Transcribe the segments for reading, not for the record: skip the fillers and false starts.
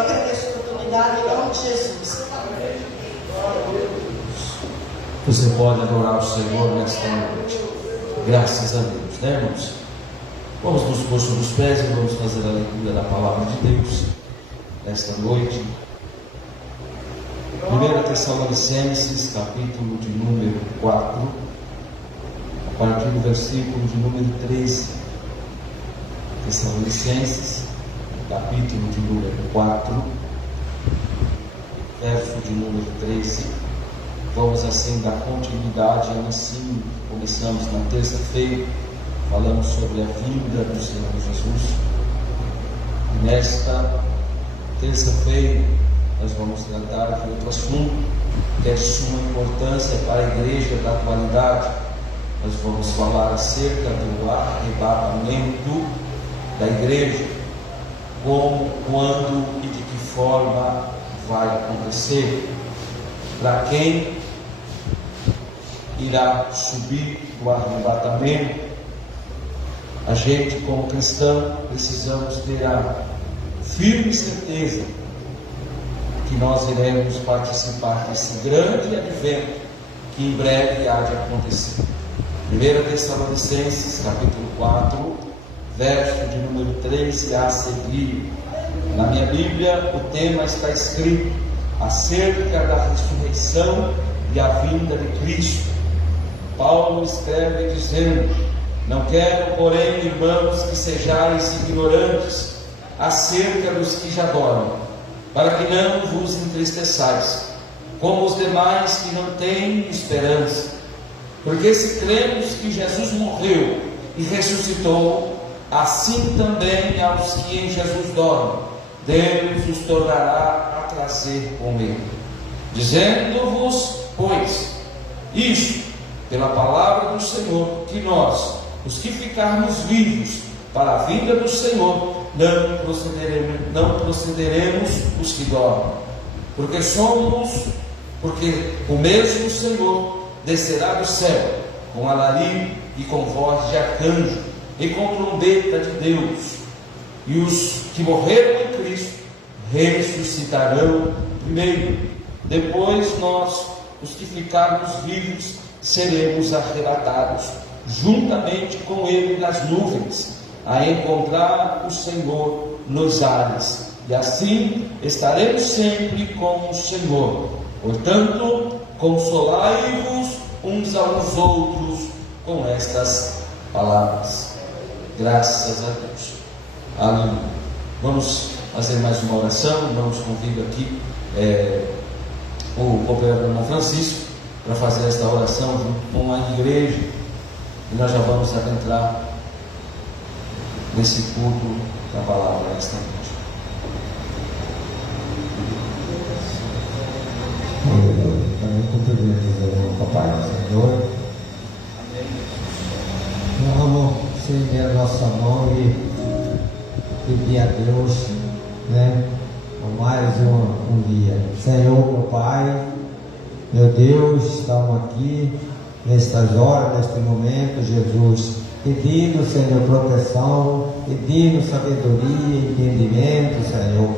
eu agradeço a oportunidade em nome de Jesus. Você pode adorar o Senhor nesta noite. Graças a Deus, né, irmãos? Vamos nos pôr sobre os pés e vamos fazer a leitura da palavra de Deus nesta noite. 1 Tessalonicenses, capítulo de número 4, a partir do versículo de número 13. Tessalonicenses, capítulo de número 4, verso de número 13. Vamos assim dar continuidade, assim começamos na terça-feira, falamos sobre a vinda do Senhor Jesus. E nesta terça-feira nós vamos tratar de outro assunto que é de suma importância para a igreja da atualidade. Nós vamos falar acerca do arrebatamento da igreja, como, quando e de que forma vai acontecer, para quem irá subir do arrebatamento. A gente, como cristão, precisamos ter a firme certeza que nós iremos participar desse grande advento que em breve há de acontecer. 1 Tessalonicenses, capítulo 4, verso de número 13 a seguir. Na minha Bíblia, o tema está escrito acerca da ressurreição e a vinda de Cristo. Paulo escreve dizendo: não quero, porém, irmãos, que sejais ignorantes acerca dos que já dormem, para que não vos entristeçais, como os demais que não têm esperança. Porque se cremos que Jesus morreu e ressuscitou, assim também aos que em Jesus dormem, Deus os tornará a trazer com ele. Dizendo-vos, pois, isto, pela palavra do Senhor, que nós, os que ficarmos vivos para a vinda do Senhor, não procederemos os que dormem, porque o mesmo Senhor descerá do céu com alarido e com voz de arcanjo e com trombeta de Deus, e os que morreram em Cristo ressuscitarão primeiro. Depois nós, os que ficarmos vivos, seremos arrebatados juntamente com ele nas nuvens, a encontrar o Senhor nos ares, e assim estaremos sempre com o Senhor. Portanto, consolai-vos uns aos outros com estas palavras. Graças a Deus. Aleluia. Vamos fazer mais uma oração. Vamos convidar aqui o cooperador irmão Francisco para fazer esta oração junto com a igreja, e nós já vamos adentrar nesse culto da palavra esta noite. Também cumprimento o Papai do Senhor. Vamos estender a nossa mão e pedir a Deus, por mais um dia. Senhor, meu Pai, meu Deus, estamos aqui nestas horas, neste momento, Jesus, pedindo, Senhor, proteção, pedindo sabedoria, entendimento, Senhor,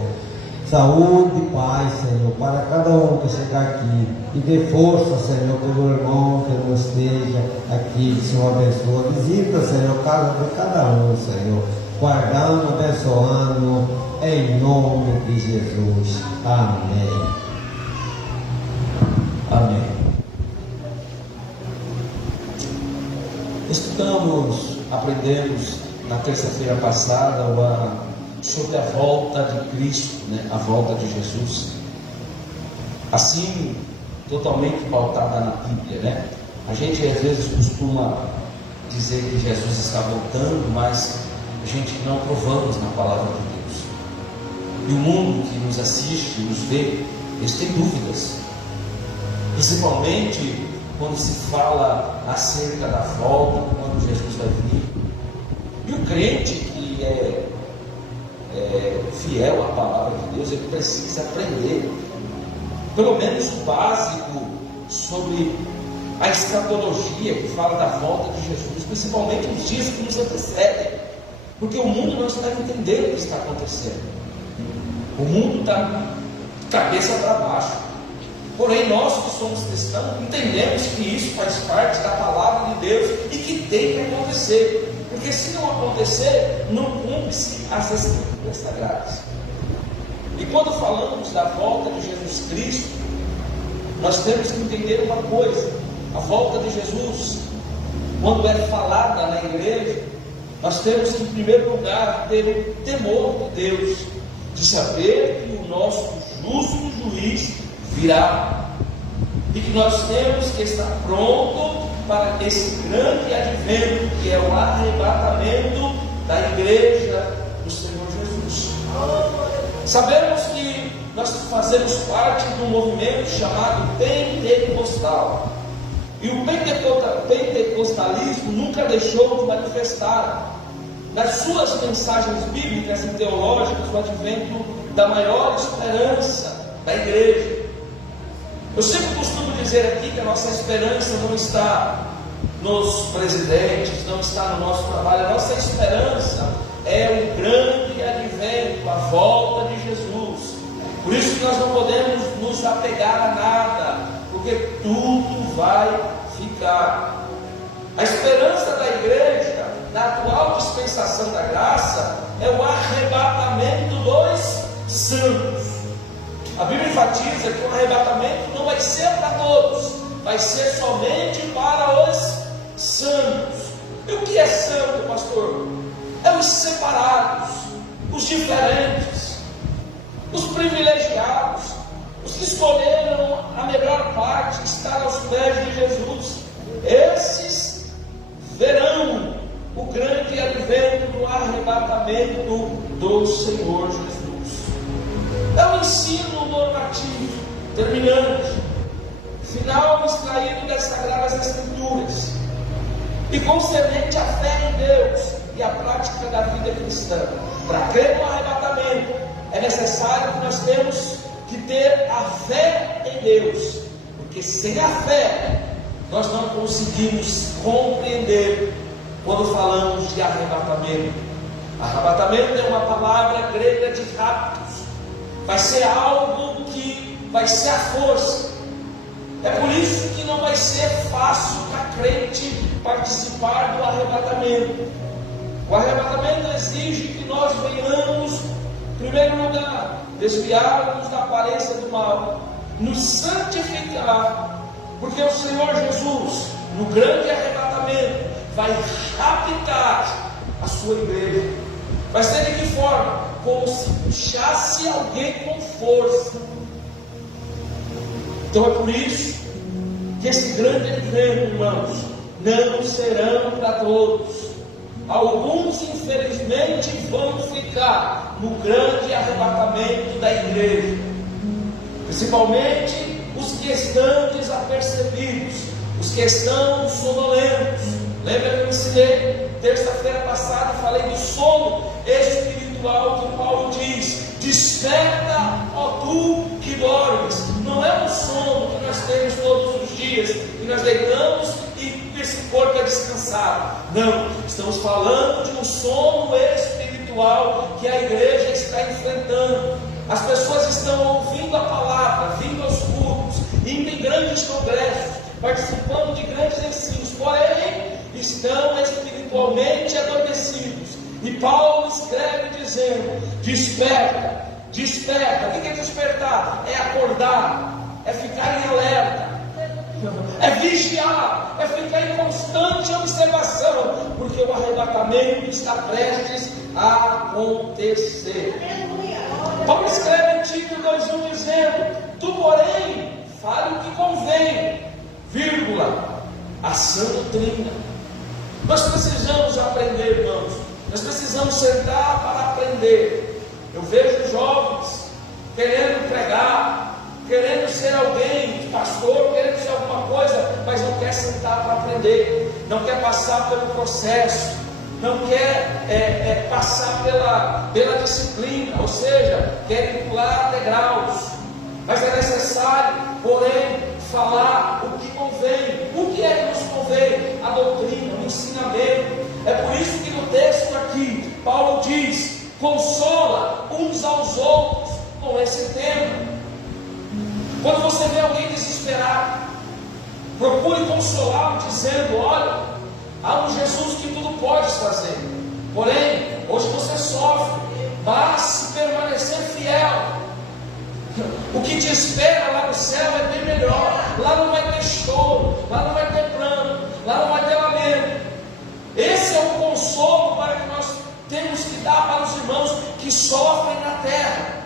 saúde e paz, Senhor, para cada um que chegar aqui, e dê força, Senhor, pelo irmão que não esteja aqui. Senhor, abençoa, visita, Senhor, casa de cada um, Senhor, guardando, abençoando, em nome de Jesus. Amém. Amém. Estudamos, aprendemos na terça-feira passada sobre a volta de Cristo, a volta de Jesus, assim, totalmente pautada na Bíblia, A gente às vezes costuma dizer que Jesus está voltando, mas a gente não provamos na palavra de Deus. E o mundo que nos assiste, nos vê, eles têm dúvidas, principalmente quando se fala acerca da volta, quando Jesus vai vir. E o crente que é fiel à palavra de Deus, ele precisa aprender pelo menos o básico sobre a escatologia, que fala da volta de Jesus, principalmente nos dias que nos antecedem, porque o mundo não está entendendo o que está acontecendo. O mundo está cabeça para baixo. Porém, nós que somos cristãos entendemos que isso faz parte da palavra de Deus e que tem que acontecer. Porque se não acontecer, não cumpre-se as escrituras sagradas. E quando falamos da volta de Jesus Cristo, nós temos que entender uma coisa: a volta de Jesus, quando é falada na igreja, nós temos que, em primeiro lugar, ter o temor de Deus, de saber que o nosso justo juiz virá, e que nós temos que estar pronto para esse grande advento, que é o arrebatamento da igreja do Senhor Jesus. Sabemos que nós fazemos parte de um movimento chamado pentecostal, e o pentecostalismo nunca deixou de manifestar nas suas mensagens bíblicas e teológicas o advento da maior esperança da igreja. Eu sempre costumo dizer aqui que a nossa esperança não está nos presidentes, não está no nosso trabalho. A nossa esperança é o grande advento, a volta de Jesus. Por isso que nós não podemos nos apegar a nada, porque tudo vai ficar. A esperança da igreja, na atual dispensação da graça, é o arrebatamento dos santos. A Bíblia enfatiza que o arrebatamento não vai ser para todos, vai ser somente para os santos. E o que é santo, pastor? É os separados, os diferentes, os privilegiados, os que escolheram a melhor parte, estar aos pés de Jesus. Esses verão o grande advento do arrebatamento do Senhor Jesus. É um ensino normativo, terminante, final extraído das Sagradas Escrituras, e concernente à fé em Deus e à prática da vida cristã. Para crer no arrebatamento, é necessário que nós temos que ter a fé em Deus, porque sem a fé, nós não conseguimos compreender quando falamos de arrebatamento. Arrebatamento é uma palavra grega de raptus. Vai ser algo que vai ser a força. É por isso que não vai ser fácil para crente participar do arrebatamento. O arrebatamento exige que nós venhamos, em primeiro lugar, desviarmos da aparência do mal, nos santificar, porque o Senhor Jesus, no grande arrebatamento, vai raptar a sua igreja. Vai ser de que forma? Como se puxasse alguém com força. Então é por isso que esse grande advento, irmãos, não serão para todos. Alguns, infelizmente, vão ficar no grande arrebatamento da igreja, principalmente os que estão desapercebidos, os que estão sonolentos. Lembra que eu ensinei terça-feira passada, falei do sono espiritual, que Paulo diz: desperta, ó tu que dormes. Não é um sono que nós temos todos os dias, que nós deitamos e esse corpo é descansado. Não, estamos falando de um sono espiritual que a igreja está enfrentando. As pessoas estão ouvindo a palavra, vindo aos cultos, indo em grandes congressos, participando de grandes ensinos, porém estão espiritualmente adormecidos. E Paulo escreve dizendo: desperta, desperta. O que é despertar? É acordar, é ficar em alerta, é vigiar, é ficar em constante observação, porque o arrebatamento está prestes a acontecer. Paulo escreve em Tito 2:1 dizendo: tu, porém, fale o que convém, vírgula, a sã doutrina. Nós precisamos aprender, irmãos. Nós precisamos sentar para aprender. Eu vejo jovens querendo pregar, querendo ser alguém, pastor, querendo ser alguma coisa, mas não quer sentar para aprender, não quer passar pelo processo, não quer passar pela disciplina, ou seja, quer pular degraus. Mas é necessário, porém, falar o que convém. O que é que nos convém? A doutrina, o ensinamento. É por isso que no texto aqui, Paulo diz: consola uns aos outros esse tema. Quando você vê alguém desesperado, procure consolá-lo dizendo: olha, há um Jesus que tudo pode fazer. Porém, hoje você sofre, mas se permanecer fiel, o que te espera lá no céu é bem melhor. Lá não vai ter choro, lá não vai ter plano, lá não vai ter lamento. Esse é o consolo para que nós temos que dar para os irmãos que sofrem na terra.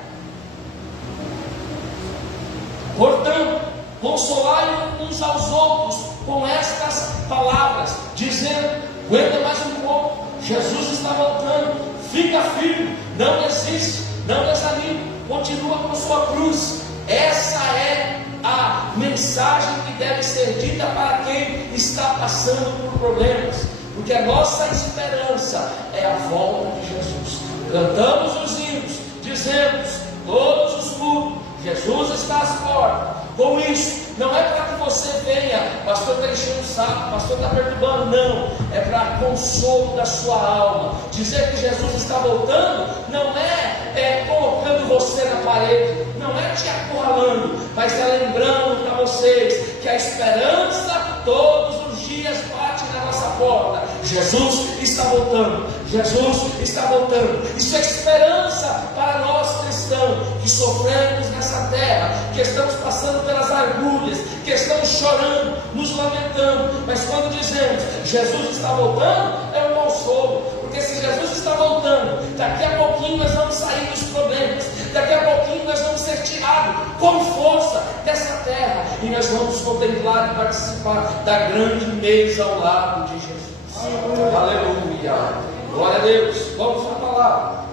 Portanto, consolai uns aos outros com estas palavras, dizendo: aguenta mais um pouco, Jesus está voltando, fica firme, não desiste, não desanime, continua com sua cruz. Essa é a mensagem que deve ser dita para quem está passando por problemas, porque a nossa esperança é a volta de Jesus. Cantamos os hinos, dizemos todos os cultos: Jesus está às portas. Com isso, não é para que você venha, pastor está enchendo o saco, pastor está perturbando, não, é para consolo da sua alma. Dizer que Jesus está voltando não é colocando você na parede, não é te acurralando, mas é lembrando para vocês que a esperança todos os dias bate na nossa porta. Jesus está voltando, Jesus está voltando. Isso é esperança para nós cristãos que sofremos nessa terra, que estamos passando pelas agulhas, que estamos chorando, nos lamentando. Mas quando dizemos Jesus está voltando, é um consolo, porque se Jesus está voltando, daqui a pouquinho nós vamos sair dos problemas, daqui a pouquinho nós vamos ser tirados com força dessa terra, e nós vamos contemplar e participar da grande mesa ao lado de Jesus. Aleluia, glória a Deus. Vamos para a palavra.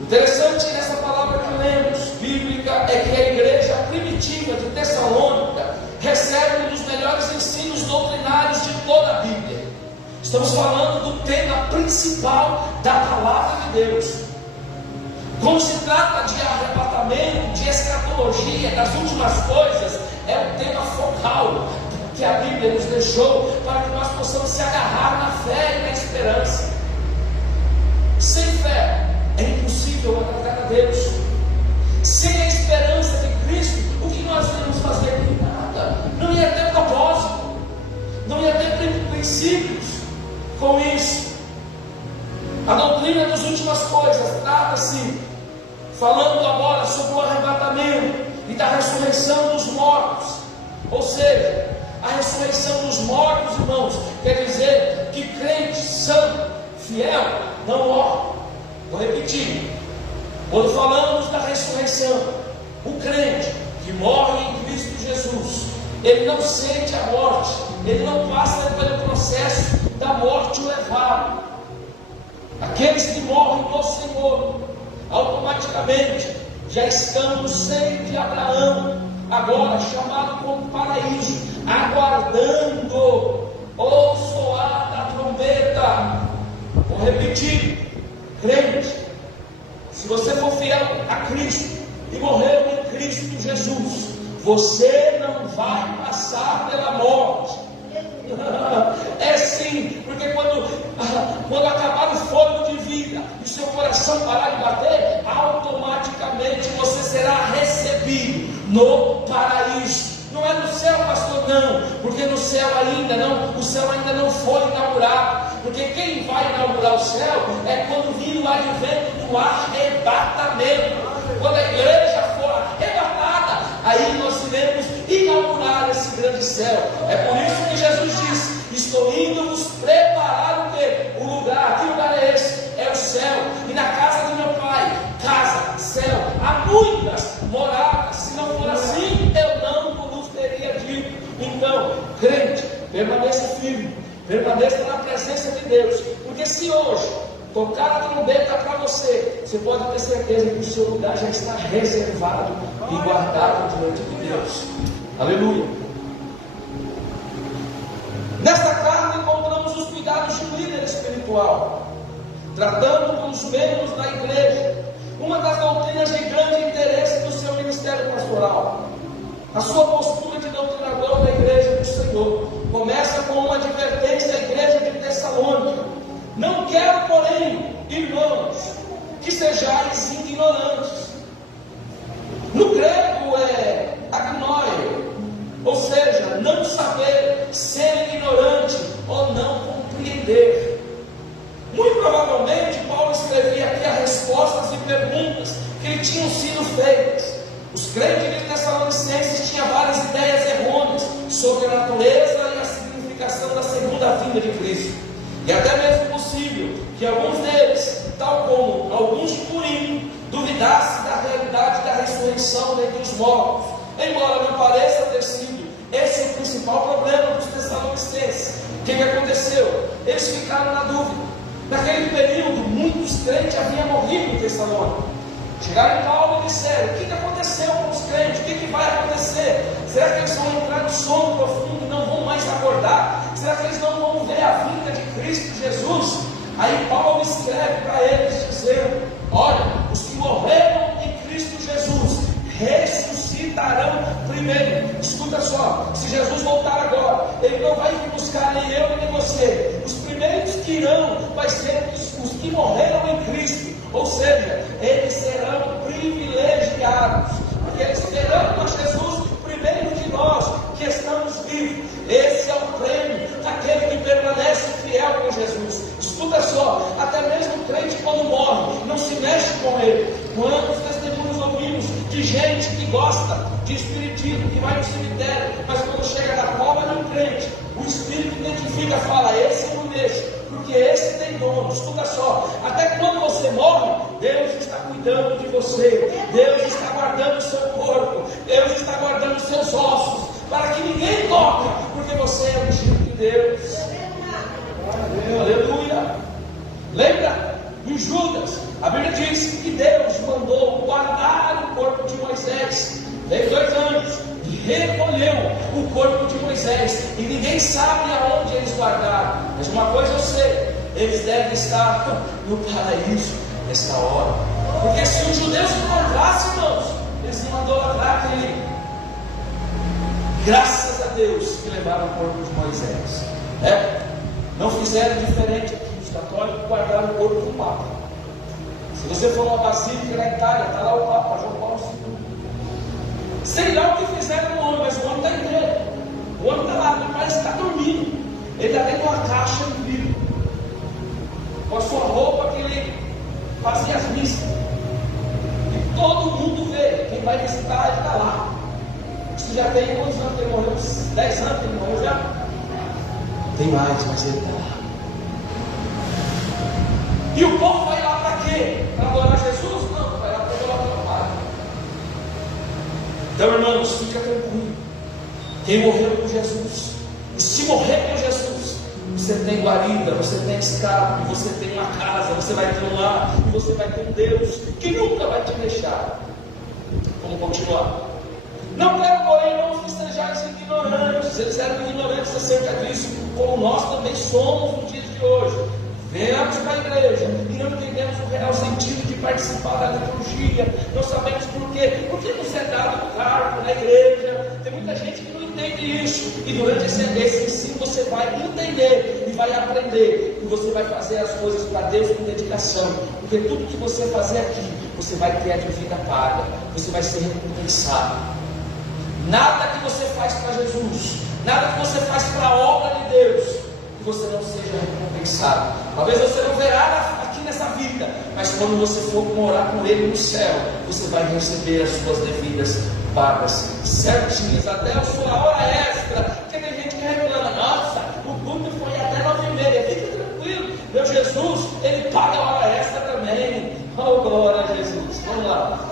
O interessante nessa palavra que lemos, bíblica, é que a igreja primitiva de Tessalônica recebe um dos melhores ensinos doutrinários de toda a Bíblia. Estamos falando do tema principal da palavra de Deus. Como se trata de arrebatamento, de escatologia, das últimas coisas, é o tema focal que a Bíblia nos deixou para que nós possamos se agarrar na fé e na esperança. Sem fé é impossível agradar a Deus. Sem a esperança de Cristo, o que nós iremos fazer? Nada. Não ia ter propósito, não ia ter princípios. Com isso, a doutrina das últimas coisas trata-se, falando agora sobre o arrebatamento e da ressurreição dos mortos. Ou seja, a ressurreição dos mortos, irmãos, quer dizer que crente santo, fiel, não morre. Vou repetir. Quando falamos da ressurreição, o crente que morre em Cristo Jesus, ele não sente a morte, ele não passa pelo processo da morte o levado. Aqueles que morrem no Senhor, automaticamente já estão no seio de Abraão, agora chamado como paraíso, aguardando o soar da trombeta. Vou repetir. Crente, se você for fiel a Cristo e morreu em Cristo Jesus, você não vai passar pela morte. É sim, porque quando acabar o fôlego de vida e o seu coração parar de bater, automaticamente você será recebido no paraíso. Não é no céu, pastor, não, porque no céu ainda não, o céu ainda não foi inaugurado, porque quem vai inaugurar o céu é quando vir o advento do arrebatamento. Quando a igreja for arrebatada, aí nós iremos inaugurar esse grande céu. É por isso que Jesus disse: estou indo vos preparar o quê? O lugar. Que lugar é esse? É o céu. E na casa do meu Pai, casa, céu, há muitas moradas. Se não for assim, eu não vos teria dito. Então, crente, permaneça firme, permaneça na presença de Deus, porque se hoje tocar a trombeta para você, você pode ter certeza que o seu lugar já está reservado e guardado diante de Deus. Aleluia. Nesta carta encontramos os cuidados de um líder espiritual, tratando com os membros da igreja, uma das doutrinas de grande interesse do seu ministério pastoral. A sua postura de doutrinador da igreja do Senhor começa com uma advertência à igreja de Tessalônica: não quero, porém, irmãos, que sejais ignorantes. No grego é agnoia, ou seja, não saber, ser ignorante ou não compreender. Muito provavelmente Paulo escrevia aqui as respostas e perguntas que lhe tinham sido feitas. Os crentes de Tessalonicenses tinham várias ideias errôneas sobre a natureza e a significação da segunda vinda de Cristo. E até mesmo possível que alguns deles, tal como alguns purinhos, duvidassem da realidade da ressurreição dentre os mortos, embora não pareça ter sido esse o principal problema dos Tessalonicenses. O que aconteceu? Eles ficaram na dúvida. Naquele período, muitos crentes haviam morrido em Tessalônica. Chegaram em Paulo e disseram: o que aconteceu com os crentes? O que vai acontecer? Será que eles vão entrar no sono profundo e não vão mais acordar? Será que eles não vão ver a vinda de Cristo Jesus? Aí Paulo escreve para eles dizendo: olha, os que morreram em Cristo Jesus ressuscitarão primeiro. Escuta só, se Jesus voltar agora, Ele não vai vir buscar nem eu nem você. Os primeiros que irão vai ser os que morreram em Cristo, ou seja, eles serão privilegiados, porque eles terão a Jesus primeiro de nós que estamos vivos. Esse é o prêmio daquele que permanece fiel com Jesus. Escuta só, até mesmo o crente quando morre, não se mexe com ele. Quantos testemunhos ouvimos de gente que gosta de espiritismo, que vai no cemitério, mas quando chega na cova de um crente, o espírito identifica e fala: esse eu não deixo, porque esse tem dono. Escuta só, até quando você morre, Deus está cuidando de você, Deus está guardando o seu corpo, Deus está guardando os seus ossos, para que ninguém toque, porque você é ungido de Deus. Aleluia. Lembra? Em Judas, a Bíblia diz que Deus mandou guardar o corpo de Moisés. Teve 2 anos e recolheu o corpo de Moisés, e ninguém sabe aonde eles guardaram. Mas uma coisa eu sei: eles devem estar no paraíso nessa hora, porque se os judeus encontrassem, irmãos, eles iam idolatrar aquele. Graças a Deus que levaram o corpo de Moisés. Não fizeram diferente aqui. Os católicos guardaram o corpo do Papa. Se você for numa basílica na Itália, está lá o Papa João Paulo II. Sei lá o que fizeram no homem, mas o homem está inteiro. O homem está lá, mas parece que está dormindo. Ele está dentro de uma caixa de vidro, com a sua roupa que ele fazia as missas. E todo mundo vê. Quem vai visitar, ele está lá. Isso já tem quantos anos que ele morreu? 10 anos que ele morreu já? Tem mais, mas ele está lá. E o povo vai lá para quê? Para adorar Jesus? Não, vai lá para adorar o Pai. Então, irmãos, fica tranquilo. Quem morreu com Jesus, e se morrer com Jesus, você tem guarida, você tem escape, você tem uma casa, você vai ter um lar, e você vai ter um Deus que nunca vai te deixar. Vamos continuar. Não quero, porém, não que sejais ignorantes. Eles eram ignorantes acerca disso, como nós também somos nos dias de hoje. Viemos para a igreja e não entendemos o real sentido de participar da liturgia. Não sabemos por quê. Porque nos é dado um cargo na igreja. Tem muita gente que não entende isso. E durante esse ensino você vai entender e vai aprender. E você vai fazer as coisas para Deus com dedicação. Porque tudo que você fazer aqui, você vai ter a devida paga. Você vai ser recompensado. Nada que você faz para Jesus, nada que você faz para a obra de Deus, que você não seja recompensado. Talvez você não verá aqui nessa vida, mas quando você for morar com Ele no céu, você vai receber as suas devidas pagas certinhas, até a sua hora extra. Porque tem gente que reclama: nossa, o culto foi até 9h30. Fique tranquilo, meu Jesus, Ele paga a hora extra também. Oh, glória a Jesus. Vamos lá.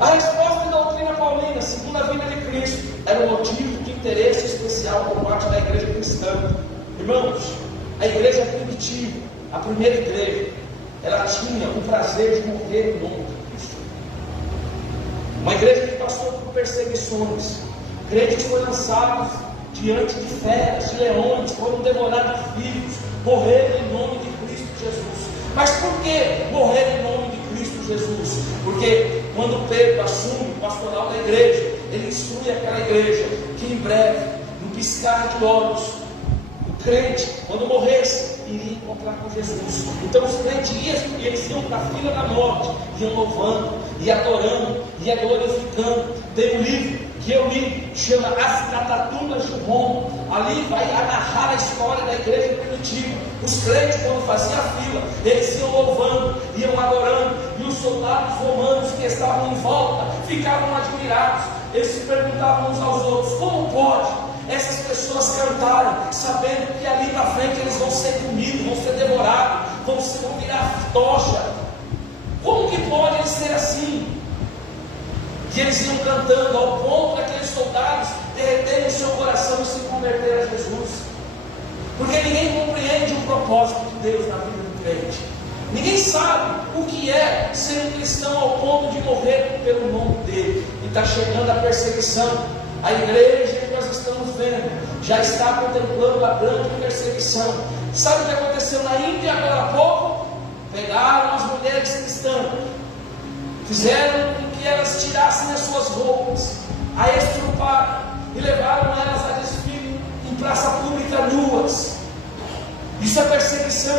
A resposta da doutrina paulina, segundo a vinda de Cristo, era um motivo de interesse especial por parte da igreja cristã. Irmãos, a igreja primitiva, a primeira igreja, ela tinha o prazer de morrer em nome de Cristo. Uma igreja que passou por perseguições, crentes foram lançados diante de feras, de leões, foram devorados vivos, morreram em nome de Cristo Jesus. Mas por que morrer em nome de Cristo Jesus? Porque quando Pedro assume o pastoral da igreja, ele instrui aquela igreja que em breve, no piscar de olhos, o crente, quando morresse, iria encontrar com Jesus. Então os crentes iam para a fila da morte, iam louvando, iam adorando, iam glorificando chama As Catatumbas de Roma. Ali vai agarrar a história da igreja primitiva. Os crentes, quando faziam a fila, eles iam louvando, iam adorando, e os soldados romanos que estavam em volta ficavam admirados. Eles se perguntavam uns aos outros: como pode essas pessoas cantarem, sabendo que ali na frente eles vão ser comidos, vão ser devorados, vão virar tocha? Como que pode eles ser assim? E eles iam cantando ao ponto daqueles soldados derreterem o seu coração e se converter a Jesus. Porque ninguém compreende o propósito de Deus na vida do crente. Ninguém sabe o que é ser um cristão ao ponto de morrer pelo nome dele. E está chegando a perseguição. A igreja que nós estamos vendo já está contemplando a grande perseguição. Sabe o que aconteceu na Índia agora há pouco? Pegaram as mulheres cristãs, fizeram com que elas tirassem as suas roupas, a estruparam e levaram elas a desfile em praça pública nuas. Isso é perseguição.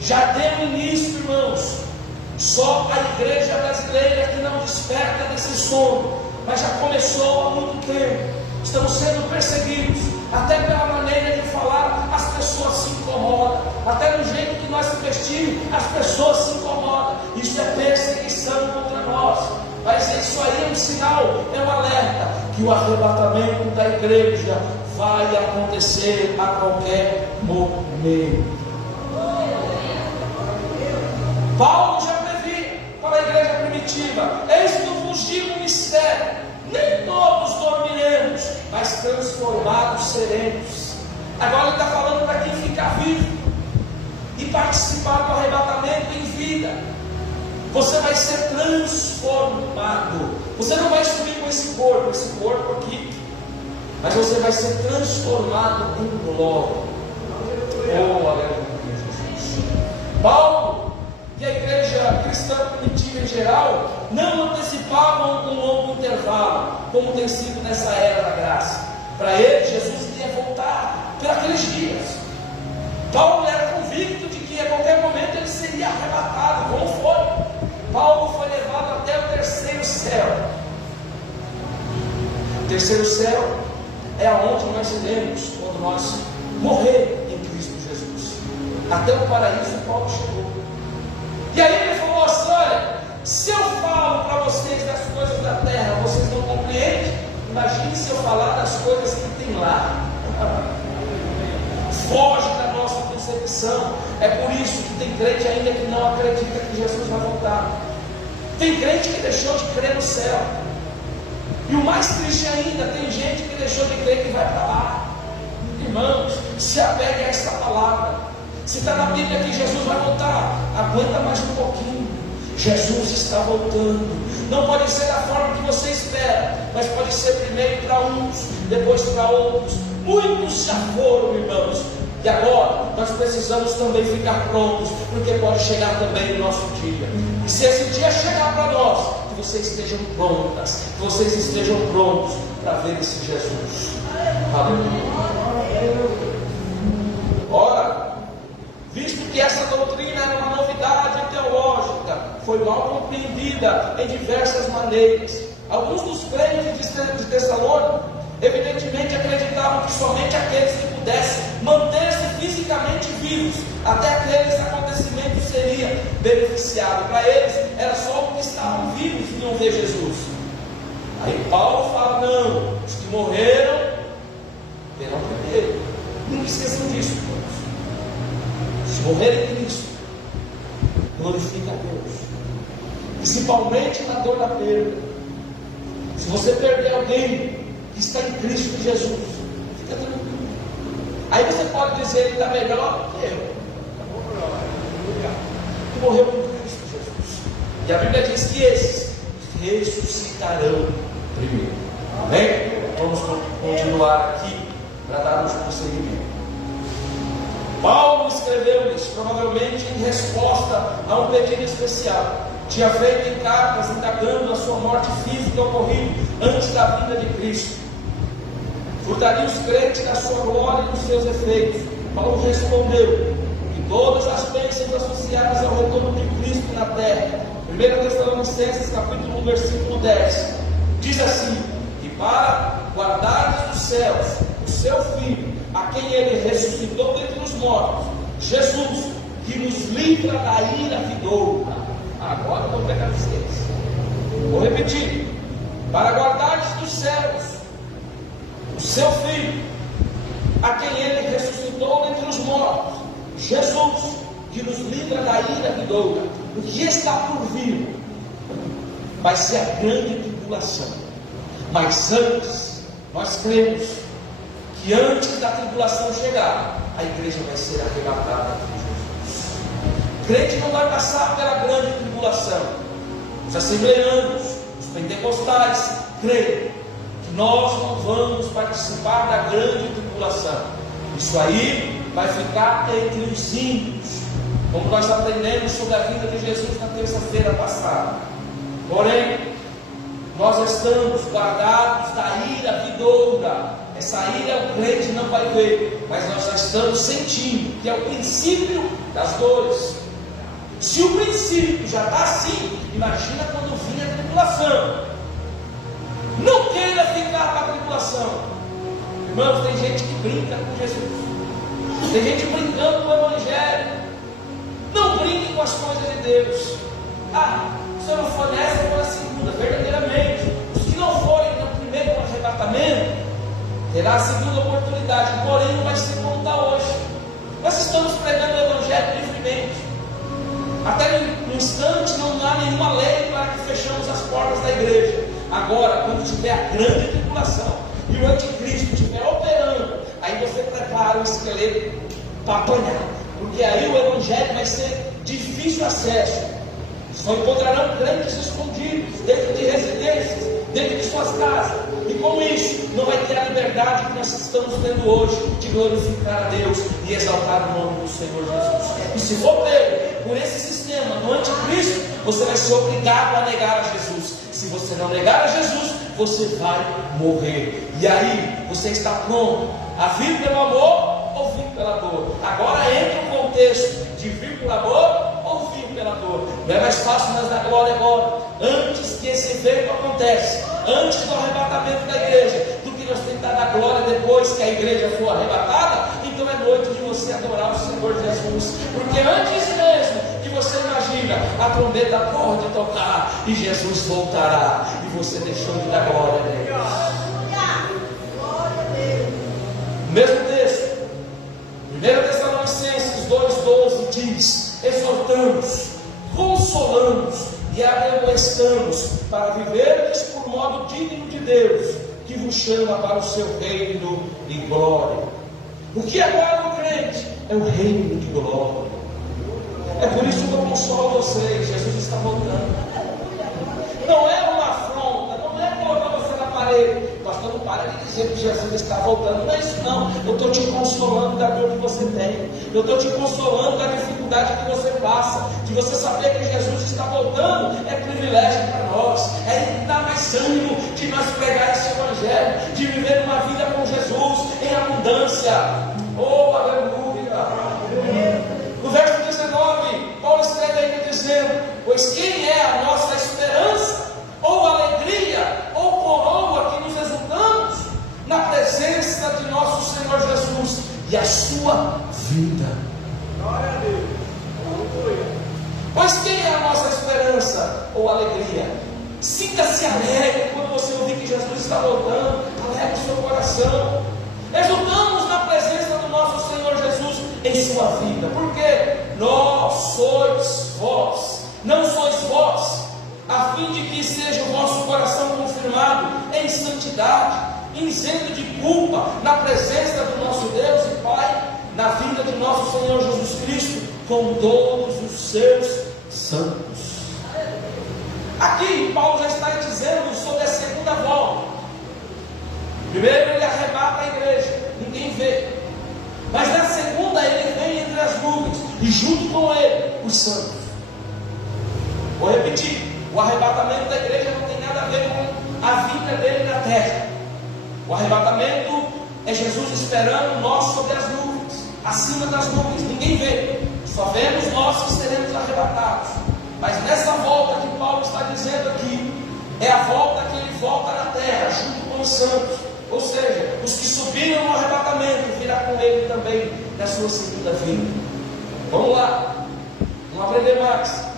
Já deu início, irmãos. Só a igreja brasileira que não desperta desse sono, mas já começou há muito tempo. Estamos sendo perseguidos, até pela maneira de falar, as pessoas se incomodam, até no jeito que nós se vestimos, as pessoas se incomodam. Isso é perseguição contra nós. Mas isso aí é um sinal, é um alerta, que o arrebatamento da igreja vai acontecer a qualquer momento. Paulo já previa para a igreja primitiva: eis que vos digo um mistério, nem todos dormiremos, mas transformados seremos. Agora ele está falando para quem ficar vivo e participar do arrebatamento em vida. Você vai ser transformado. Você não vai subir com esse corpo aqui, mas você vai ser transformado em glória. Oh, aleluia, Jesus. Paulo e a igreja cristã primitiva em geral não antecipavam um longo intervalo, como tem sido nessa era da graça. Para eles, Jesus iria voltar por aqueles dias. Paulo era convicto de que a qualquer momento ele seria arrebatado, como foi. Paulo foi levado até o terceiro céu. O terceiro céu é aonde nós iremos quando nós morrer em Cristo Jesus. Até o paraíso Paulo chegou. E aí ele falou assim: olha, se eu falo para vocês das coisas da terra, vocês não compreendem? Imagine se eu falar das coisas que tem lá. Foge da nossa concepção. É por isso que tem crente ainda que não acredita que Jesus vai voltar. Tem crente que deixou de crer no céu. E o mais triste ainda, tem gente que deixou de crer que vai para lá. Irmãos, se apegue a esta palavra. Se está na Bíblia que Jesus vai voltar, aguenta mais um pouquinho. Jesus está voltando. Não pode ser da forma que você espera, mas pode ser primeiro para uns, depois para outros. Muitos já foram, irmãos, e agora nós precisamos também ficar prontos, porque pode chegar também o nosso dia. E se esse dia chegar para nós, que vocês estejam prontas, que vocês estejam prontos para ver esse Jesus. Aleluia. Ora, visto que essa doutrina era uma novidade teológica, foi mal compreendida em diversas maneiras. Alguns dos crentes de Tessalônica, evidentemente, acreditavam que somente aqueles que pudessem manter-se fisicamente vivos até aqueles acontecimentos seriam beneficiados. Para eles, era só os que estavam vivos que iam ver Jesus. Aí Paulo fala: não, os que morreram verão primeiro. Nunca esqueçam disso, irmãos. Se morrer em Cristo, glorifica a Deus, principalmente na dor da perda. Se você perder alguém que está em Cristo Jesus, fica tranquilo. Aí você pode dizer: ele está melhor do que eu, que morreu com Cristo Jesus. E a Bíblia diz que esses ressuscitarão primeiro. Amém? Vamos continuar aqui para darmos prosseguimento. Paulo escreveu isso provavelmente em resposta a um pedido especial. Tinha feito em cartas indagando a sua morte física ocorrida antes da vinda de Cristo. Furtaria os crentes da sua glória e dos seus efeitos. Paulo respondeu que todas as bênçãos associadas ao retorno de Cristo na terra. 1 Tessalonicenses capítulo 1, versículo 10 diz assim: que para guardardes os céus o seu Filho, a quem ele ressuscitou dentre os mortos, Jesus, que nos livra da ira vindoura. Agora eu vou pegar vocês. Vou repetir: para guardardes dos céus o seu Filho, a quem ele ressuscitou dentre os mortos, Jesus, que nos livra da ira vindoura. O que está por vir vai ser a grande tribulação. Mas antes, nós cremos que antes da tribulação chegar, a igreja vai ser arrebatada por Jesus. O crente não vai passar pela grande tribulação. Os assembleanos, os pentecostais, creem que nós não vamos participar da grande tribulação. Isso aí vai ficar entre os ímpios, como nós aprendemos sobre a vida de Jesus na terça-feira passada. Porém, nós estamos guardados da ira vindoura. Essa ira o crente não vai ver, mas nós já estamos sentindo que é o princípio das dores. Se o princípio já está assim, imagina quando vir a tribulação. Não queira ficar para a tribulação. Irmãos, tem gente que brinca com Jesus, tem gente brincando com o Evangelho. Não brinque com as coisas de Deus. Se eu não for nessa, eu vou na segunda. Verdadeiramente, os que não forem no primeiro arrebatamento, terá a segunda oportunidade, porém não vai ser como está hoje. Nós estamos pregando o Evangelho livremente. Até no instante não há nenhuma lei para que fechamos as portas da igreja. Agora, quando tiver a grande tribulação e o anticristo estiver operando, aí você prepara o esqueleto para apanhar, porque aí o Evangelho vai ser difícil acesso. Só encontrarão crentes escondidos dentro de residências, dentro de suas casas, e com isso não vai ter a liberdade que nós estamos tendo hoje de glorificar a Deus e exaltar o nome do Senhor Jesus. E se for pego por esse sistema do anticristo, você vai ser obrigado a negar a Jesus. Se você não negar a Jesus, você vai morrer. E aí, você está pronto a vir pelo amor ou vir pela dor? Agora entra o contexto de vir pelo amor ou vir pela dor. Não é mais fácil nós dar glória agora, antes que esse evento aconteça, antes do arrebatamento da igreja, do que nós tentar dar glória depois que a igreja for arrebatada. Então é noite de você adorar o Senhor Jesus, porque antes mesmo que você imagina, a trombeta pode tocar e Jesus voltará, e você deixou de dar glória a Deus. Mesmo texto, 1 Tessalonicenses 2,12 diz: exortamos, consolamos e amoestamos para viverdes por modo digno de Deus, que vos chama para o seu reino de glória. O que agora no crente é o reino de glória. É por isso que eu consolo vocês: Jesus está voltando. Não é uma afronta, não é colocar você na parede. Pastor, não para de dizer que Jesus está voltando. Não é isso não. Eu estou te consolando da dor que você tem. Eu estou te consolando da dificuldade que você passa. De você saber que Jesus está voltando é privilégio para nós. É dar mais ânimo de nós pregar esse Evangelho, de viver uma vida com Jesus em abundância. Oh, aleluia! No verso 19, Paulo escreve ainda dizendo: pois quem é a nossa esperança, ou alegria, ou coroa que nos exultamos na presença de nosso Senhor Jesus e a sua vida. Glória a Deus. Pois quem é a nossa esperança ou alegria? Sinta-se alegre quando você ouvir que Jesus está voltando. Alegre o seu coração. Exultamos na presença do nosso Senhor Jesus em sua vida, porque nós sois vós, não sois vós, a fim de que seja o vosso coração confirmado em santidade, isento de culpa, na presença do nosso Deus e Pai, na vinda de nosso Senhor Jesus Cristo, com todos os seus santos. Aqui Paulo já está dizendo sobre a segunda volta. Primeiro ele arrebata a igreja, ninguém vê. Mas na segunda ele vem entre as nuvens, e junto com ele os santos. Vou repetir: o arrebatamento da igreja não tem nada a ver com a vinda dele na terra. O arrebatamento é Jesus esperando nós sobre as nuvens, acima das nuvens, ninguém vê. Só vemos nós que seremos arrebatados. Mas nessa volta que Paulo está dizendo aqui, é a volta que ele volta na terra, junto com com os santos. Ou seja, os que subiram no arrebatamento virá com ele também na sua segunda vinda. Vamos lá, vamos aprender mais.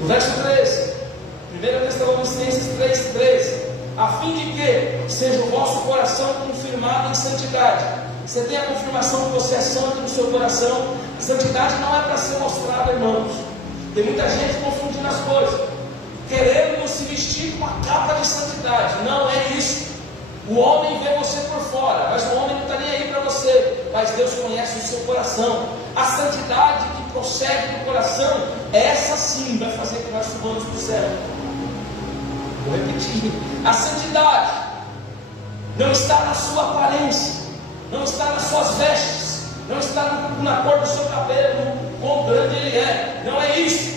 O verso 13, 1 Tessalonicenses 3,13: a fim de que seja o vosso coração confirmado em santidade. Você tem a confirmação que você é santo no seu coração. A santidade não é para ser mostrada, irmãos. Tem muita gente confundindo as coisas, querendo se vestir com a capa de santidade. Não é isso. O homem vê você por fora, mas o homem não está nem aí para você. Mas Deus conhece o seu coração. A santidade que procede do coração, essa sim vai fazer que nós subamos para o céu. Vou repetir: a santidade não está na sua aparência, não está nas suas vestes, não está na cor do seu cabelo, quão grande ele é. Não é isso.